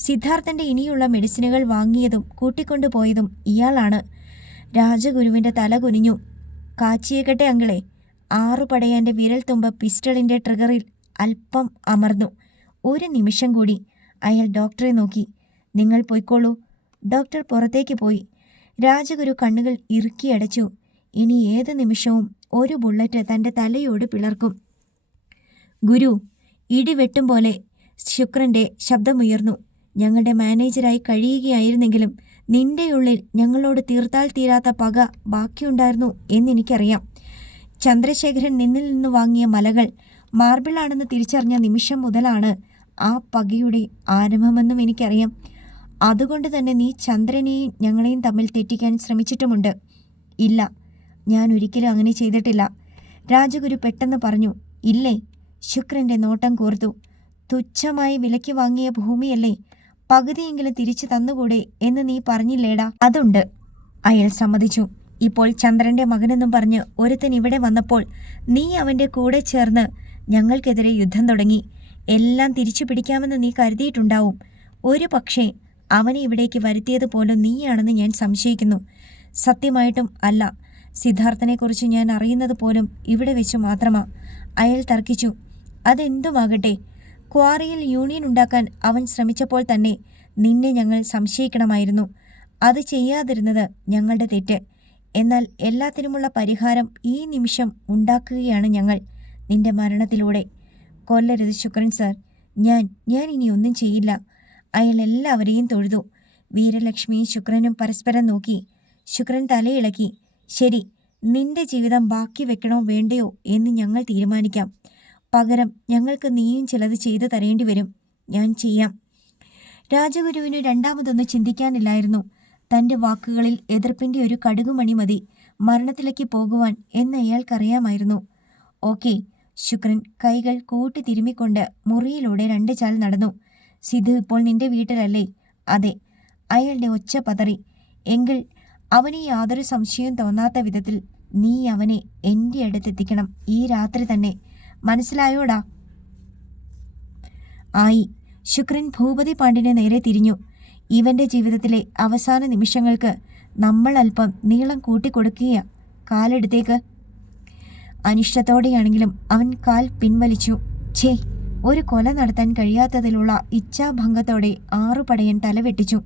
സിദ്ധാർത്ഥൻ്റെ ഇനിയുള്ള മെഡിസിനുകൾ വാങ്ങിയതും കൂട്ടിക്കൊണ്ടുപോയതും ഇയാളാണ്. രാജഗുരുവിൻ്റെ തല കുനിഞ്ഞു. കാച്ചിയേക്കട്ടെ അങ്കിളെ. 6 പടയാൻ്റെ വിരൽത്തുമ്പ് പിസ്റ്റളിൻ്റെ ട്രിഗറിൽ അല്പം അമർന്നു. ഒരു നിമിഷം കൂടി. അയാൾ ഡോക്ടറെ നോക്കി. നിങ്ങൾ പൊയ്ക്കോളൂ. ഡോക്ടർ പുറത്തേക്ക് പോയി. രാജഗുരു കണ്ണുകൾ ഇറുക്കിയടച്ചു. ഇനി ഏത് നിമിഷവും ഒരു ബുള്ളറ്റ് തൻ്റെ തലയോട് പിളർക്കും. ഗുരു. ഇടിവെട്ടും പോലെ ശുക്രൻ്റെ ശബ്ദമുയർന്നു. ഞങ്ങളുടെ മാനേജരായി കഴിയുകയായിരുന്നെങ്കിലും നിന്റെ ഉള്ളിൽ ഞങ്ങളോട് തീർത്താൽ തീരാത്ത പക ബാക്കിയുണ്ടായിരുന്നു എന്നെനിക്കറിയാം. ചന്ദ്രശേഖരൻ നിന്നിൽ നിന്ന് വാങ്ങിയ മലകൾ മാർബിളാണെന്ന് തിരിച്ചറിഞ്ഞ നിമിഷം മുതലാണ് ആ പകയുടെ ആരംഭമെന്നും എനിക്കറിയാം. അതുകൊണ്ട് തന്നെ നീ ചന്ദ്രനെയും ഞങ്ങളെയും തമ്മിൽ തെറ്റിക്കാൻ ശ്രമിച്ചിട്ടുമുണ്ട്. ഇല്ല, ഞാൻ ഒരിക്കലും അങ്ങനെ ചെയ്തിട്ടില്ല. രാജഗുരു പെട്ടെന്ന് പറഞ്ഞു. ഇല്ലേ? ശുക്രൻ്റെ നോട്ടം കോർത്തു. തുച്ഛമായി വിലയ്ക്ക് വാങ്ങിയ ഭൂമിയല്ലേ, പകുതിയെങ്കിലും തിരിച്ചു തന്നുകൂടെ എന്ന് നീ പറഞ്ഞില്ലേടാ? അതുണ്ട്, അയാൾ സമ്മതിച്ചു. ഇപ്പോൾ ചന്ദ്രൻ്റെ മകനെന്നും പറഞ്ഞ് ഒരുത്തൻ ഇവിടെ വന്നപ്പോൾ നീ അവൻ്റെ കൂടെ ചേർന്ന് ഞങ്ങൾക്കെതിരെ യുദ്ധം തുടങ്ങി. എല്ലാം തിരിച്ചു പിടിക്കാമെന്ന് നീ കരുതിയിട്ടുണ്ടാവും. ഒരു പക്ഷേ അവനെ ഇവിടേക്ക് വരുത്തിയതുപോലും നീയാണെന്ന് ഞാൻ സംശയിക്കുന്നു. സത്യമായിട്ടും അല്ല. സിദ്ധാർത്ഥനെക്കുറിച്ച് ഞാൻ അറിയുന്നത് പോലും ഇവിടെ വെച്ച് മാത്രമാ, അയാൾ തർക്കിച്ചു. അതെന്തുമാകട്ടെ, ക്വാറിയിൽ യൂണിയൻ ഉണ്ടാക്കാൻ അവൻ ശ്രമിച്ചപ്പോൾ തന്നെ നിന്നെ ഞങ്ങൾ സംശയിക്കണമായിരുന്നു. അത് ചെയ്യാതിരുന്നത് ഞങ്ങളുടെ തെറ്റ്. എന്നാൽ എല്ലാത്തിനുമുള്ള പരിഹാരം ഈ നിമിഷം ഉണ്ടാക്കുകയാണ് ഞങ്ങൾ, നിന്റെ മരണത്തിലൂടെ. കൊല്ലരുത് ശുക്രൻ സാർ. ഞാൻ ഇനി ഒന്നും ചെയ്യില്ല. അയാൾ എല്ലാവരെയും തൊഴുതു. വീരലക്ഷ്മിയും ശുക്രനും പരസ്പരം നോക്കി. ശുക്രൻ തലയിളക്കി. ശരി, നിന്റെ ജീവിതം ബാക്കി വെക്കണോ വേണ്ടയോ എന്ന് ഞങ്ങൾ തീരുമാനിക്കാം. പകരം ഞങ്ങൾക്ക് നീയും ചിലത് ചെയ്തു തരേണ്ടി വരും. ഞാൻ ചെയ്യാം. രാജഗുരുവിന് രണ്ടാമതൊന്നും ചിന്തിക്കാനില്ലായിരുന്നു. തൻ്റെ വാക്കുകളിൽ എതിർപ്പിൻ്റെ ഒരു കടുകുമണി മതി മരണത്തിലേക്ക് പോകുവാൻ എന്ന് അയാൾക്കറിയാമായിരുന്നു. ഓക്കെ. ശുക്രൻ കൈകൾ കൂട്ടി തിരുമ്മിക്കൊണ്ട് മുറിയിലൂടെ 2 ചാൽ നടന്നു. സിധു ഇപ്പോൾ നിന്റെ വീട്ടിലല്ലേ? അതെ. അയാളുടെ ഒച്ച പതറി. എങ്കിൽ അവന് യാതൊരു സംശയവും തോന്നാത്ത വിധത്തിൽ നീ അവനെ എൻ്റെ അടുത്തെത്തിക്കണം, ഈ രാത്രി തന്നെ. മനസ്സിലായോടാ? ആയി. ശുക്രൻ ഭൂപതി പാണ്ഡ്യന് നേരെ തിരിഞ്ഞു. ഇവൻ്റെ ജീവിതത്തിലെ അവസാന നിമിഷങ്ങൾക്ക് നമ്മൾ അല്പം നീളം കൂട്ടിക്കൊടുക്കുക. കാലെടുത്തേക്ക്. അനിഷ്ടത്തോടെയാണെങ്കിലും അവൻ കാൽ പിൻവലിച്ചു. ഛേ, ഒരു കൊല നടത്താൻ കഴിയാത്തതിലുള്ള ഇച്ഛാഭംഗത്തോടെ 6 പടയൻ തലവെട്ടിച്ചു.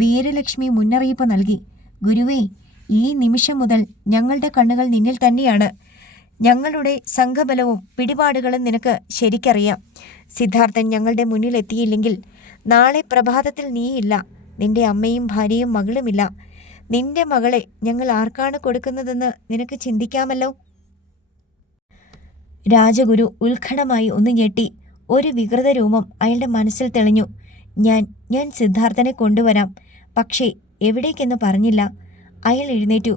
വീരലക്ഷ്മി മുന്നറിയിപ്പ് നൽകി. ഗുരുവേ, ഈ നിമിഷം മുതൽ ഞങ്ങളുടെ കണ്ണുകൾ നിന്നിൽ തന്നെയാണ്. ഞങ്ങളുടെ സംഘബലവും പിടിപാടുകളും നിനക്ക് ശരിക്കറിയാം. സിദ്ധാർത്ഥൻ ഞങ്ങളുടെ മുന്നിലെത്തിയില്ലെങ്കിൽ നാളെ പ്രഭാതത്തിൽ നീയില്ല, നിന്റെ അമ്മയും ഭാര്യയും മകളുമില്ല. നിന്റെ മകളെ ഞങ്ങൾ ആർക്കാണ് കൊടുക്കുന്നതെന്ന് നിനക്ക് ചിന്തിക്കാമല്ലോ. രാജഗുരു ഉത്കടമായി ഒന്ന് ഞെട്ടി. ഒരു വികൃത രൂപം അയാളുടെ മനസ്സിൽ തെളിഞ്ഞു. ഞാൻ സിദ്ധാർത്ഥനെ കൊണ്ടുവരാം, പക്ഷേ എവിടേക്കെന്ന് പറഞ്ഞില്ല. അയാൾ എഴുന്നേറ്റു.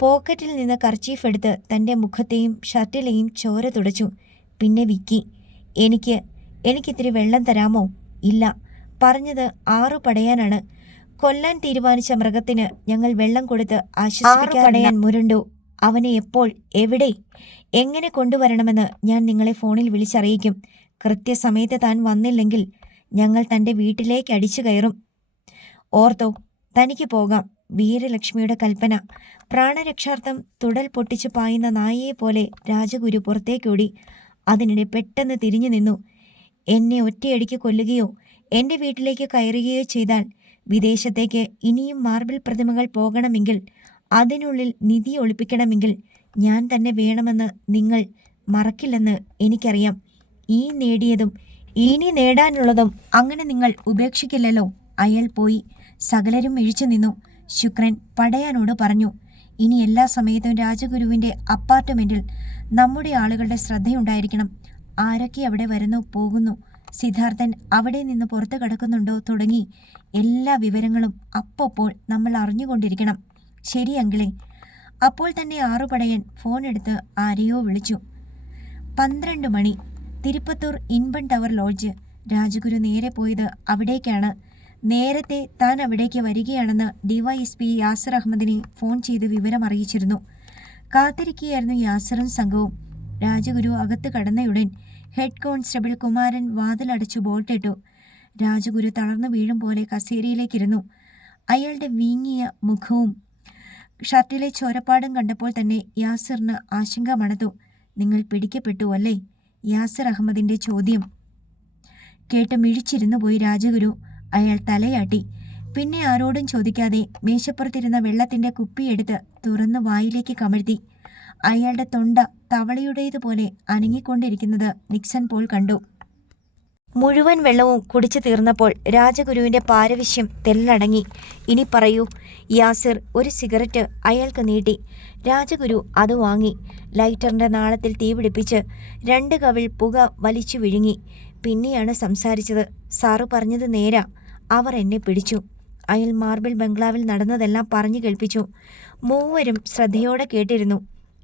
പോക്കറ്റിൽ നിന്ന് കർച്ചീഫ് എടുത്ത് തൻ്റെ മുഖത്തെയും ഷർട്ടിലെയും ചോര തുടച്ചു. പിന്നെ വിക്കി. എനിക്കിത്തിരി വെള്ളം തരാമോ? ഇല്ല, പറഞ്ഞത് 6 പടയാനാണ്. കൊല്ലാൻ തീരുമാനിച്ച മൃഗത്തിന് ഞങ്ങൾ വെള്ളം കൊടുത്ത് ആശ്വസിപ്പിക്കാൻ മുരണ്ടു. അവനെ എപ്പോൾ, എവിടെ, എങ്ങനെ കൊണ്ടുവരണമെന്ന് ഞാൻ നിങ്ങളെ ഫോണിൽ വിളിച്ചറിയിക്കും. കൃത്യസമയത്ത് താൻ വന്നില്ലെങ്കിൽ ഞങ്ങൾ തൻ്റെ വീട്ടിലേക്ക് അടിച്ചു കയറും. ഓർത്തോ, തനിക്ക് പോകാം. വീരലക്ഷ്മിയുടെ കൽപ്പന. പ്രാണരക്ഷാർത്ഥം തുടൽ പൊട്ടിച്ചു പായുന്ന നായയെപ്പോലെ രാജഗുരു പുറത്തേക്കോടി. അതിനിടെ പെട്ടെന്ന് തിരിഞ്ഞു നിന്നു. എന്നെ ഒറ്റയടിക്ക് കൊല്ലുകയോ എൻ്റെ വീട്ടിലേക്ക് കയറുകയോ ചെയ്താൽ വിദേശത്തേക്ക് ഇനിയും മാർബിൾ പ്രതിമകൾ പോകണമെങ്കിൽ, അതിനുള്ളിൽ നിധി ഒളിപ്പിക്കണമെങ്കിൽ ഞാൻ തന്നെ വേണമെന്ന് നിങ്ങൾ മറക്കില്ലെന്ന് എനിക്കറിയാം. ഈ നേടിയതും ഇനി നേടാനുള്ളതും അങ്ങനെ നിങ്ങൾ ഉപേക്ഷിക്കില്ലല്ലോ. അയാൾ പോയി. സകലരും മിഴിച്ചു നിന്നു. ശുക്രൻ പടയാനോട് പറഞ്ഞു. ഇനി എല്ലാ സമയത്തും രാജഗുരുവിൻ്റെ അപ്പാർട്ട്മെൻറ്റിൽ നമ്മുടെ ആളുകളുടെ ശ്രദ്ധയുണ്ടായിരിക്കണം. ആരൊക്കെ അവിടെ വരുന്നു പോകുന്നു, സിദ്ധാർത്ഥൻ അവിടെ നിന്ന് പുറത്തു കിടക്കുന്നുണ്ടോ തുടങ്ങി എല്ലാ വിവരങ്ങളും അപ്പോൾ നമ്മൾ അറിഞ്ഞുകൊണ്ടിരിക്കണം. ശരി അങ്കിളെ. അപ്പോൾ തന്നെ 6 പടയൻ ഫോൺ എടുത്ത് ആരെയോ വിളിച്ചു. 12 മണി. Tirupattur Inban tower lodge. രാജഗുരു നേരെ പോയത് അവിടേക്കാണ്. നേരത്തെ താൻ അവിടേക്ക് വരികയാണെന്ന് ഡിവൈഎസ്പി യാസിർ അഹമ്മദിനെ ഫോൺ ചെയ്ത് വിവരം അറിയിച്ചിരുന്നു. കാത്തിരിക്കുകയായിരുന്നു യാസിറും സംഘവും. രാജഗുരു അകത്ത് കടന്നയുടൻ ഹെഡ് കോൺസ്റ്റബിൾ കുമാരൻ വാതിലടച്ചു ബോൾട്ടിട്ടു. രാജഗുരു തളർന്നു വീഴും പോലെ കസേരയിലേക്കിരുന്നു. അയാളുടെ വീങ്ങിയ മുഖവും ഷർട്ടിലെ ചോരപ്പാടും കണ്ടപ്പോൾ തന്നെ യാസിറിന് ആശങ്ക മണത്തു. നിങ്ങൾ പിടിക്കപ്പെട്ടു അല്ലേ? യാസിർ അഹമ്മദിൻ്റെ ചോദ്യം കേട്ട് മിഴിച്ചിരുന്നു പോയി രാജഗുരു. അയാൾ തലയാട്ടി. പിന്നെ ആരോടും ചോദിക്കാതെ മേശപ്പുറത്തിരുന്ന വെള്ളത്തിൻ്റെ കുപ്പിയെടുത്ത് തുറന്ന് വായിലേക്ക് കമഴ്ത്തി. അയാളുടെ തൊണ്ട തവളയുടേതുപോലെ അനങ്ങിക്കൊണ്ടിരിക്കുന്നത് നിക്സൺ പോൾ കണ്ടു. മുഴുവൻ വെള്ളവും കുടിച്ചു തീർന്നപ്പോൾ രാജഗുരുവിൻ്റെ പാരവശ്യം തെല്ലടങ്ങി. ഇനി പറയൂ. യാസിർ ഒരു സിഗരറ്റ് അയാൾക്ക് നീട്ടി. രാജഗുരു അത് വാങ്ങി. ലൈറ്ററിൻ്റെ നാളത്തിൽ തീ പിടിപ്പിച്ച് 2 കവിൾ പുക വലിച്ചു വിഴുങ്ങി. പിന്നെയാണ് സംസാരിച്ചത്. സാറ് പറഞ്ഞത് നേരാ. അവർ എന്നെ പിടിച്ചു. അയാൾ മാർബിൾ ബംഗ്ലാവിൽ നടന്നതെല്ലാം പറഞ്ഞു കേൾപ്പിച്ചു. മൂവരും ശ്രദ്ധയോടെ കേട്ടിരുന്നു.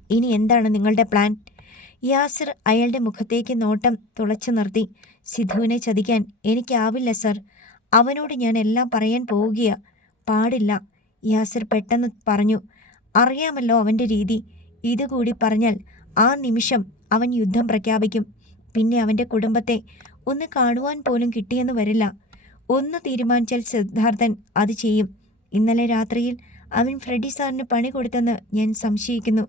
ഇനി എന്താണ് നിങ്ങളുടെ പ്ലാൻ? യാസിർ അയാളുടെ മുഖത്തേക്ക് നോട്ടം തുളച്ചു നിർത്തി. സിധുവിനെ ചതിക്കാൻ എനിക്കാവില്ല സർ. അവനോട് ഞാൻ എല്ലാം പറയാൻ പോവുകയാ. പാടില്ല, യാസിർ പെട്ടെന്ന് പറഞ്ഞു. അറിയാമല്ലോ അവൻ്റെ രീതി. ഇതുകൂടി പറഞ്ഞാൽ ആ നിമിഷം അവൻ യുദ്ധം പ്രഖ്യാപിക്കും. പിന്നെ അവൻ്റെ കുടുംബത്തെ ഒന്ന് കാണുവാൻ പോലും കിട്ടിയെന്ന് വരില്ല. ഒന്ന് തീരുമാനിച്ചാൽ സിദ്ധാർത്ഥൻ അത് ചെയ്യും. ഇന്നലെ രാത്രിയിൽ അവൻ ഫ്രെഡി സാറിന് പണി കൊടുത്തെന്ന് ഞാൻ സംശയിക്കുന്നു.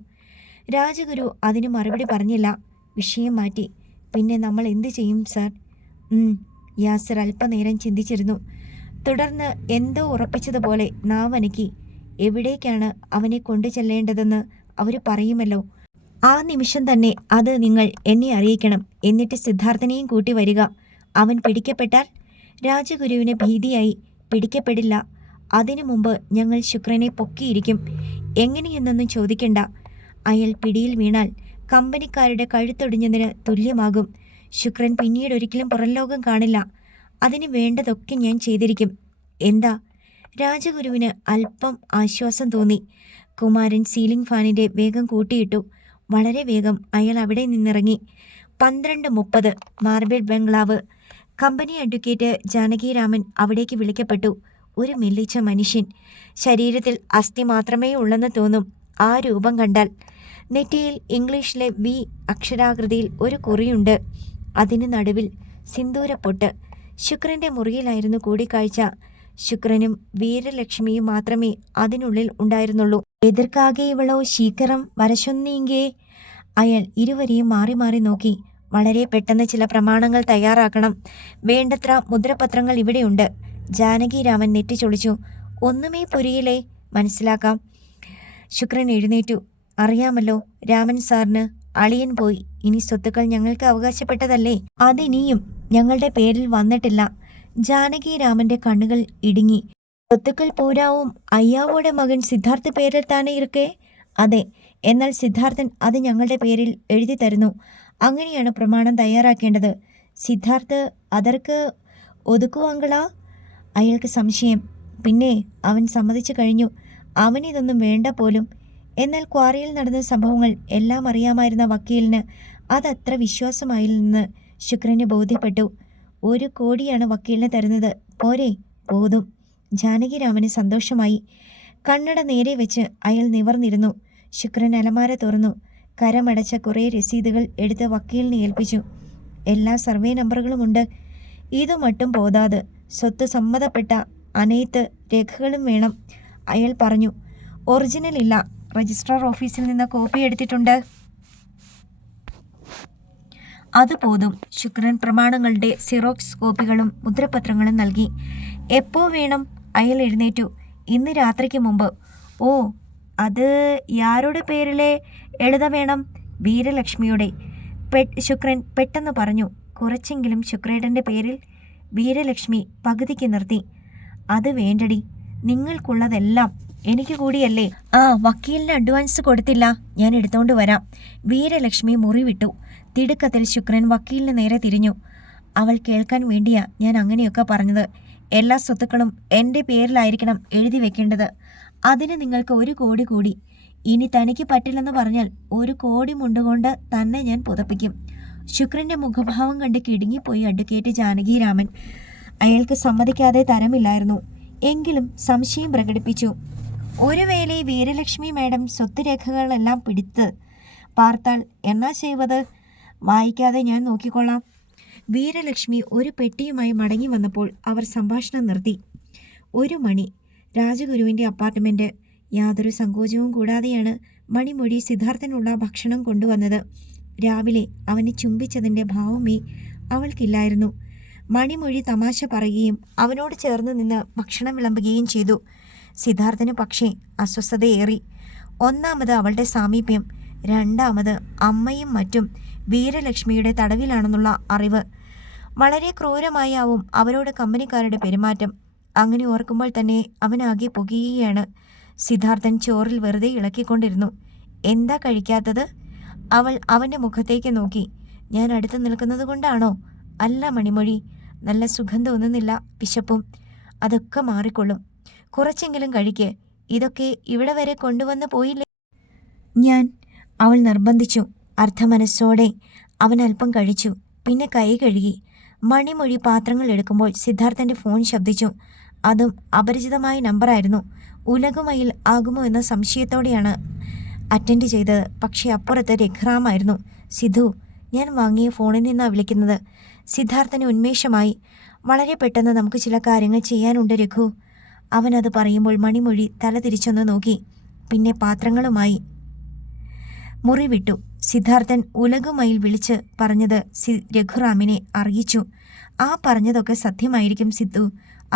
രാജഗുരു അതിന് മറുപടി പറഞ്ഞില്ല. വിഷയം മാറ്റി. പിന്നെ നമ്മൾ എന്തു ചെയ്യും സാർ? യാസിർ അല്പനേരം ചിന്തിച്ചിരുന്നു. തുടർന്ന് എന്തോ ഉറപ്പിച്ചതുപോലെ നാവനക്കി. എവിടേക്കാണ് അവനെ കൊണ്ടു ചെല്ലേണ്ടതെന്ന് അവർ പറയുമല്ലോ. ആ നിമിഷം തന്നെ അത് നിങ്ങൾ എന്നെ അറിയിക്കണം. എന്നിട്ട് സിദ്ധാർത്ഥനെയും കൂട്ടി വരിക. അവൻ പിടിക്കപ്പെട്ടാൽ? രാജഗുരുവിന് ഭീതിയായി. പിടിക്കപ്പെടില്ല. അതിനു മുമ്പ് ഞങ്ങൾ ശുക്രനെ പൊക്കിയിരിക്കും. എങ്ങനെയെന്നൊന്നും ചോദിക്കണ്ട. അയാൾ പിടിയിൽ വീണാൽ കമ്പനിക്കാരുടെ കഴുത്തൊടിഞ്ഞതിന് തുല്യമാകും. ശുക്രൻ പിന്നീടൊരിക്കലും പുറംലോകം കാണില്ല. അതിന് വേണ്ടതൊക്കെ ഞാൻ ചെയ്തിരിക്കും. എന്താ? രാജഗുരുവിന് അല്പം ആശ്വാസം തോന്നി. കുമാരൻ സീലിംഗ് ഫാനിൻ്റെ വേഗം കൂട്ടിയിട്ടു. വളരെ വേഗം അയാൾ അവിടെ നിന്നിറങ്ങി. 12:30 മാർബിൾ ബംഗ്ലാവ്. കമ്പനി അഡ്വക്കേറ്റ് ജാനകിരാമൻ അവിടേക്ക് വിളിക്കപ്പെട്ടു. ഒരു മെല്ലിച്ച മനുഷ്യൻ. ശരീരത്തിൽ അസ്ഥി മാത്രമേ ഉള്ളെന്ന് തോന്നും ആ രൂപം കണ്ടാൽ. നെറ്റിയിൽ ഇംഗ്ലീഷിലെ വി അക്ഷരാകൃതിയിൽ ഒരു കുറിയുണ്ട്. അതിന് നടുവിൽ സിന്ദൂരപ്പൊട്ട്. ശുക്രൻ്റെ മുറിയിലായിരുന്നു കൂടിക്കാഴ്ച. ശുക്രനും വീരലക്ഷ്മിയും മാത്രമേ അതിനുള്ളിൽ ഉണ്ടായിരുന്നുള്ളൂ. എതിർക്കാകെ ഇവളോ ശീക്കരം വരശൊന്നീങ്കേ. അയാൾ ഇരുവരെയും മാറി മാറി നോക്കി. വളരെ പെട്ടെന്ന് ചില പ്രമാണങ്ങൾ തയ്യാറാക്കണം. വേണ്ടത്ര മുദ്രപത്രങ്ങൾ ഇവിടെയുണ്ട്. ജാനകിരാമൻ നെറ്റിച്ചൊളിച്ചു. ഒന്നുമേ പുരിയില്ലേ? മനസ്സിലാക്കാം. ശുക്രൻ എഴുന്നേറ്റു. അറിയാമല്ലോ, രാമൻ സാറിന് അളിയൻ പോയി. ഇനി സ്വത്തുക്കൾ ഞങ്ങൾക്ക് അവകാശപ്പെട്ടതല്ലേ? അതിനിയും ഞങ്ങളുടെ പേരിൽ വന്നിട്ടില്ല. ജാനകിരാമന്റെ കണ്ണുകൾ ഇടുങ്ങി. സ്വത്തുക്കൾ പൂരാവും അയ്യാവോടെ മകൻ സിദ്ധാർത്ഥ പേരിൽ താനേ ഇരിക്കേ? അതെ, എന്നാൽ സിദ്ധാർത്ഥൻ അത് ഞങ്ങളുടെ പേരിൽ എഴുതി തരുന്നു. അങ്ങനെയാണ് പ്രമാണം തയ്യാറാക്കേണ്ടത്. സിദ്ധാർത്ഥ് അതർക്ക് ഒതുക്കുവാങ്കളാ? അയാൾക്ക് സംശയം. പിന്നെ അവൻ സമ്മതിച്ചു കഴിഞ്ഞു. അവനിതൊന്നും വേണ്ട പോലും. എന്നാൽ ക്വാറിയിൽ നടന്ന സംഭവങ്ങൾ എല്ലാം അറിയാമായിരുന്ന വക്കീലിന് അതത്ര വിശ്വാസമായില്ലെന്ന് ശുക്രന് ബോധ്യപ്പെട്ടു. 1 കോടിയാണ് വക്കീലിന് തരുന്നത്. പോരെ? പോതും. ജാനകിരാമന് സന്തോഷമായി. കണ്ണട നേരെ വെച്ച് അയാൾ നിവർന്നിരുന്നു. ശുക്രൻ അലമാര തുറന്നു. കരമടച്ച കുറേ രസീതുകൾ എടുത്ത് വക്കീലിനെ ഏൽപ്പിച്ചു. എല്ലാ സർവേ നമ്പറുകളുമുണ്ട്. ഇതുമട്ടും പോതാത് സ്വത്ത് സമ്മതപ്പെട്ട അനേത്ത് രേഖകളും വേണം. അയാൾ പറഞ്ഞു. ഒറിജിനൽ ഇല്ല. രജിസ്ട്രാർ ഓഫീസിൽ നിന്ന് കോപ്പി എടുത്തിട്ടുണ്ട്. അത് പോതും. ശുക്രൻ പ്രമാണങ്ങളുടെ സിറോക്സ് കോപ്പികളും മുദ്രപത്രങ്ങളും നൽകി. എപ്പോ വേണം? അയാൾ എഴുന്നേറ്റു. ഇന്ന് രാത്രിക്ക് മുമ്പ്. ഓ, അത് യാരുടെ പേരിലെ എഴുത വേണം? വീരലക്ഷ്മിയുടെ. ശുക്രൻ പെട്ടെന്ന് പറഞ്ഞു. കുറച്ചെങ്കിലും ശുക്രേട്ടൻ്റെ പേരിൽ. വീരലക്ഷ്മി പകുതിക്ക് നിർത്തി. അത് വേണ്ടടി, നിങ്ങൾക്കുള്ളതെല്ലാം എനിക്ക് കൂടിയല്ലേ? വക്കീലിന് അഡ്വാൻസ് കൊടുത്തില്ല. ഞാൻ എടുത്തോണ്ട് വരാം. വീരലക്ഷ്മി മുറി വിട്ടു. തിടുക്കത്തിൽ ശുക്രൻ വക്കീലിന് നേരെ തിരിഞ്ഞു. അവൾ കേൾക്കാൻ വേണ്ടിയാ ഞാൻ അങ്ങനെയൊക്കെ പറഞ്ഞത്. എല്ലാ സ്വത്തുക്കളും എൻ്റെ പേരിലായിരിക്കണം എഴുതി വെക്കേണ്ടത്. അതിന് നിങ്ങൾക്ക് 1 കോടി കൂടി. ഇനി തനിക്ക് പറ്റില്ലെന്ന് പറഞ്ഞാൽ 1 കോടി മുണ്ടുകൊണ്ട് തന്നെ ഞാൻ പുതപ്പിക്കും. ശുക്രൻ്റെ മുഖഭാവം കണ്ട് കിടുങ്ങിപ്പോയി അഡ്വക്കേറ്റ് ജാനകിരാമൻ. അയാൾക്ക് സമ്മതിക്കാതെ തരമില്ലായിരുന്നു. എങ്കിലും സംശയം പ്രകടിപ്പിച്ചു. ഒരു വേളை വീരലക്ഷ്മി മാഡം സ്വത്ത് രേഖകളെല്ലാം പിടിത്ത് പാർത്താൽ എന്നാ ചെയ്വത്? വായിക്കാതെ ഞാൻ നോക്കിക്കൊള്ളാം. വീരലക്ഷ്മി ഒരു പെട്ടിയുമായി മടങ്ങി വന്നപ്പോൾ അവർ സംഭാഷണം നിർത്തി. 1 മണി. രാജഗുരുവിൻ്റെ അപ്പാർട്ട്മെൻറ്റ്. യാതൊരു സങ്കോചവും കൂടാതെയാണ് മണിമൊഴി സിദ്ധാർത്ഥനുള്ള ഭക്ഷണം കൊണ്ടുവന്നത്. രാവിലെ അവനെ ചുംബിച്ചതിൻ്റെ ഭാവമേ അവൾക്കില്ലായിരുന്നു. മണിമൊഴി തമാശ പറയുകയും അവനോട് ചേർന്ന് നിന്ന് ഭക്ഷണം വിളമ്പുകയും ചെയ്തു. സിദ്ധാർത്ഥന് പക്ഷേ അസ്വസ്ഥതയേറി. ഒന്നാമത് അവളുടെ സാമീപ്യം, രണ്ടാമത് അമ്മയും മറ്റും വീരലക്ഷ്മിയുടെ തടവിലാണെന്നുള്ള അറിവ്. വളരെ ക്രൂരമായാവും അവരോട് കമ്പനിക്കാരുടെ പെരുമാറ്റം. അങ്ങനെ ഓർക്കുമ്പോൾ തന്നെ അവനാകെ പുകയുകയാണ്. സിദ്ധാർത്ഥൻ ചോറിൽ വെറുതെ ഇളക്കിക്കൊണ്ടിരുന്നു. എന്താ കഴിക്കാത്തത്? അവൾ അവൻ്റെ മുഖത്തേക്ക് നോക്കി. ഞാൻ അടുത്ത് നിൽക്കുന്നത് കൊണ്ടാണോ? അല്ല മണിമൊഴി, നല്ല സുഖം തോന്നുന്നില്ല, വിശപ്പും. അതൊക്കെ മാറിക്കൊള്ളും. കുറച്ചെങ്കിലും കഴിക്ക്. ഇതൊക്കെ ഇവിടെ വരെ കൊണ്ടുവന്ന് പോയില്ലേ ഞാൻ. അവൾ നിർബന്ധിച്ചു. അർദ്ധമനസ്സോടെ അവൻ അല്പം കഴിച്ചു. പിന്നെ കൈ കഴുകി. മണിമൊഴി പാത്രങ്ങൾ എടുക്കുമ്പോൾ സിദ്ധാർത്ഥൻ്റെ ഫോൺ ശബ്ദിച്ചു. അതും അപരിചിതമായ നമ്പറായിരുന്നു. ഉലകുമയിൽ ആകുമോ എന്ന സംശയത്തോടെയാണ് അറ്റൻഡ് ചെയ്തത്. പക്ഷേ അപ്പുറത്ത് രഘുറാമായിരുന്നു. സിധു, ഞാൻ വാങ്ങിയ ഫോണിൽ നിന്നാണ് വിളിക്കുന്നത്. സിദ്ധാർത്ഥന് ഉന്മേഷമായി. വളരെ പെട്ടെന്ന് നമുക്ക് ചില കാര്യങ്ങൾ ചെയ്യാനുണ്ട് രഘു. അവനത് പറയുമ്പോൾ മണിമൊഴി തല തിരിച്ചൊന്ന് നോക്കി. പിന്നെ പാത്രങ്ങളുമായി മുറി വിട്ടു. സിദ്ധാർത്ഥൻ ഉലകുമയിൽ വിളിച്ച് പറഞ്ഞത് രഘുറാമിനെ അറിയിച്ചു. ആ പറഞ്ഞതൊക്കെ സത്യമായിരിക്കും സിദ്ധു.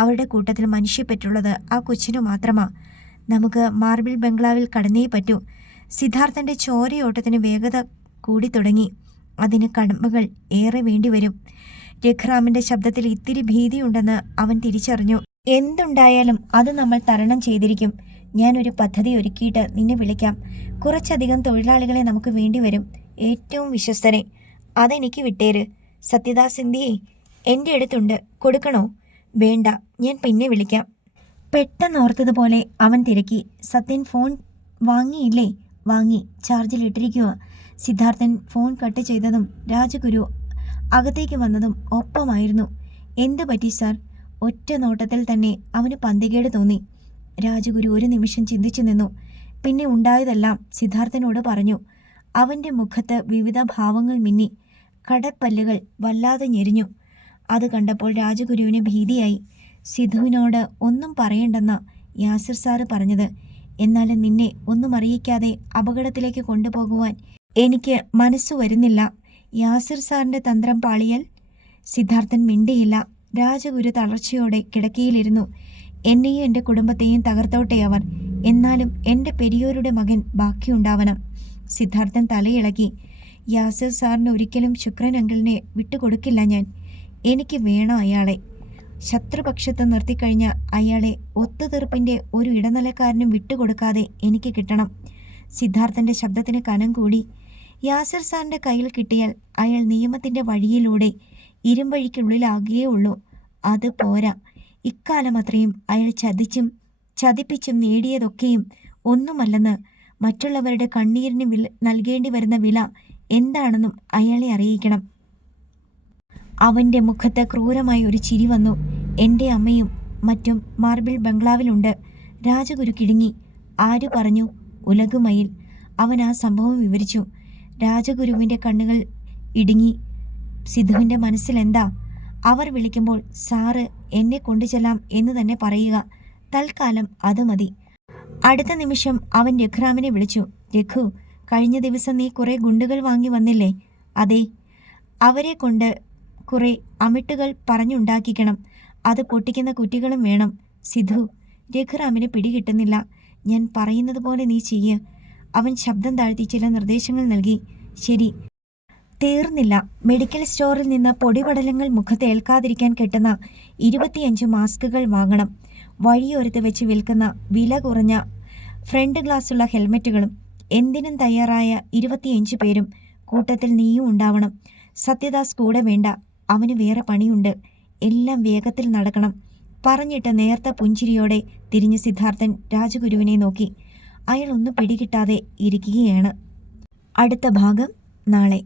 അവരുടെ കൂട്ടത്തിൽ മനുഷ്യപ്പെട്ടുള്ളത് ആ കൊച്ചിനു മാത്രമാ. നമുക്ക് മാർബിൾ ബംഗ്ലാവിൽ കടന്നേ പറ്റൂ. സിദ്ധാർത്ഥൻ്റെ ചോരയോട്ടത്തിന് വേഗത കൂടി തുടങ്ങി. അതിന് കടമ്പകൾ ഏറെ വേണ്ടിവരും. രഘുറാമിൻ്റെ ശബ്ദത്തിൽ ഇത്തിരി ഭീതിയുണ്ടെന്ന് അവൻ തിരിച്ചറിഞ്ഞു. എന്തുണ്ടായാലും അത് നമ്മൾ തരണം ചെയ്തിരിക്കും. ഞാനൊരു പദ്ധതി ഒരുക്കിയിട്ട് നിന്നെ വിളിക്കാം. കുറച്ചധികം തൊഴിലാളികളെ നമുക്ക് വേണ്ടിവരും. ഏറ്റവും വിശ്വസ്തരെ. അതെനിക്ക് വിട്ടേര്. സത്യദാസ് എന്തിയേ? എൻ്റെ അടുത്തുണ്ട്. കൊടുക്കണോ? വേണ്ട, ഞാൻ പിന്നെ വിളിക്കാം. പെട്ടെന്നോർത്തതുപോലെ അവൻ തിരക്കി. സത്യൻ ഫോൺ വാങ്ങിയില്ലേ? വാങ്ങി, ചാർജിലിട്ടിരിക്കുക. സിദ്ധാർത്ഥൻ ഫോൺ കട്ട് ചെയ്തതും രാജഗുരു അകത്തേക്ക് വന്നതും ഒപ്പമായിരുന്നു. എന്തു പറ്റി സാർ? ഒറ്റ നോട്ടത്തിൽ തന്നെ അവന് പന്തികേട് തോന്നി. രാജഗുരു ഒരു നിമിഷം ചിന്തിച്ചു നിന്നു. പിന്നെ ഉണ്ടായതെല്ലാം സിദ്ധാർത്ഥനോട് പറഞ്ഞു. അവൻ്റെ മുഖത്ത് വിവിധ ഭാവങ്ങൾ മിന്നി. കടപ്പല്ലുകൾ വല്ലാതെ ഞെരിഞ്ഞു. അത് കണ്ടപ്പോൾ രാജഗുരുവിന് ഭീതിയായി. സിധുവിനോട് ഒന്നും പറയണ്ടെന്ന യാസിർ സാറ് പറഞ്ഞത്. എന്നാലും നിന്നെ ഒന്നും അറിയിക്കാതെ അപകടത്തിലേക്ക് കൊണ്ടുപോകുവാൻ എനിക്ക് മനസ്സു വരുന്നില്ല. യാസിർ സാറിൻ്റെ തന്ത്രം പാളിയാൽ? സിദ്ധാർത്ഥൻ മിണ്ടിയില്ല. രാജഗുരു തളർച്ചയോടെ കിടക്കയിലിരുന്നു. എന്നെയും എൻ്റെ കുടുംബത്തെയും തകർത്തോട്ടെ അവർ. എന്നാലും എൻ്റെ പെരിയോരുടെ മകൻ ബാക്കിയുണ്ടാവണം. സിദ്ധാർത്ഥൻ തലയിളക്കി. യാസിർ സാറിന് ഒരിക്കലും ശുക്രൻ അങ്കിളിനെ വിട്ടുകൊടുക്കില്ല ഞാൻ. എനിക്ക് വേണം അയാളെ. ശത്രുപക്ഷത്ത് നിർത്തിക്കഴിഞ്ഞ അയാളെ ഒത്തുതീർപ്പിൻ്റെ ഒരു ഇടനിലക്കാരനും വിട്ടുകൊടുക്കാതെ എനിക്ക് കിട്ടണം. സിദ്ധാർത്ഥൻ്റെ ശബ്ദത്തിന് കനം കൂടി. യാസിർ സാറിൻ്റെ കയ്യിൽ കിട്ടിയാൽ അയാൾ നിയമത്തിൻ്റെ വഴിയിലൂടെ ഇരുമ്പഴിക്കുള്ളിലാകുകയേ ഉള്ളൂ. അത് പോരാ. ഇക്കാലം അത്രയും അയാൾ ചതിപ്പിച്ചും നേടിയതൊക്കെയും ഒന്നുമല്ലെന്ന്, മറ്റുള്ളവരുടെ കണ്ണീരിന് നൽകേണ്ടി വരുന്ന വില എന്താണെന്നും അയാളെ അറിയിക്കണം. അവൻ്റെ മുഖത്ത് ക്രൂരമായ ഒരു ചിരി വന്നു. എൻ്റെ അമ്മയും മറ്റും മാർബിൾ ബംഗ്ലാവിലുണ്ട്. രാജഗുരു കിടുങ്ങി. ആര് പറഞ്ഞു? ഉലകുമയിൽ. അവൻ ആ സംഭവം വിവരിച്ചു. രാജഗുരുവിൻ്റെ കണ്ണുകൾ ഇടുങ്ങി. സിധുവിൻ്റെ മനസ്സിലെന്താ? അവർ വിളിക്കുമ്പോൾ സാറ് എന്നെ കൊണ്ടുചെല്ലാം എന്ന് തന്നെ പറയുക. തൽക്കാലം അത് മതി. അടുത്ത നിമിഷം അവൻ രഘുറാമിനെ വിളിച്ചു. രഘു, കഴിഞ്ഞ ദിവസം നീ കുറേ ഗുണ്ടുകൾ വാങ്ങി വന്നില്ലേ? അതെ. അവരെ കൊണ്ട് കുറേ അമിട്ടുകൾ പറഞ്ഞുണ്ടാക്കിക്കണം. അത് പൊട്ടിക്കുന്ന കുറ്റികളും വേണം. സിധു, രഘുറാമിന് പിടികിട്ടുന്നില്ല. ഞാൻ പറയുന്നത് പോലെ നീ ചെയ്യ്. അവൻ ശബ്ദം താഴ്ത്തി ചില നിർദ്ദേശങ്ങൾ നൽകി. ശരി. തീർന്നില്ല. മെഡിക്കൽ സ്റ്റോറിൽ നിന്ന് പൊടിപടലങ്ങൾ മുഖത്ത് ഏൽക്കാതിരിക്കാൻ കെട്ടുന്ന 25 മാസ്കുകൾ വാങ്ങണം. വഴിയോരത്ത് വെച്ച് വിൽക്കുന്ന വില കുറഞ്ഞ ഫ്രണ്ട് ഗ്ലാസുള്ള ഹെൽമെറ്റുകളും. എന്തിനും തയ്യാറായ 25 പേരും. കൂട്ടത്തിൽ നീയും ഉണ്ടാവണം. സത്യദാസ് കൂടെ വേണ്ട. അവന് വേറെ പണിയുണ്ട്. എല്ലാം വേഗത്തിൽ നടക്കണം. പറഞ്ഞിട്ട് നേർത്ത പുഞ്ചിരിയോടെ തിരിഞ്ഞ് സിദ്ധാർത്ഥൻ രാജഗുരുവിനെ നോക്കി. അയാൾ ഒന്നും പിടികിട്ടാതെ ഇരിക്കുകയാണ്. അടുത്ത ഭാഗം നാളെ.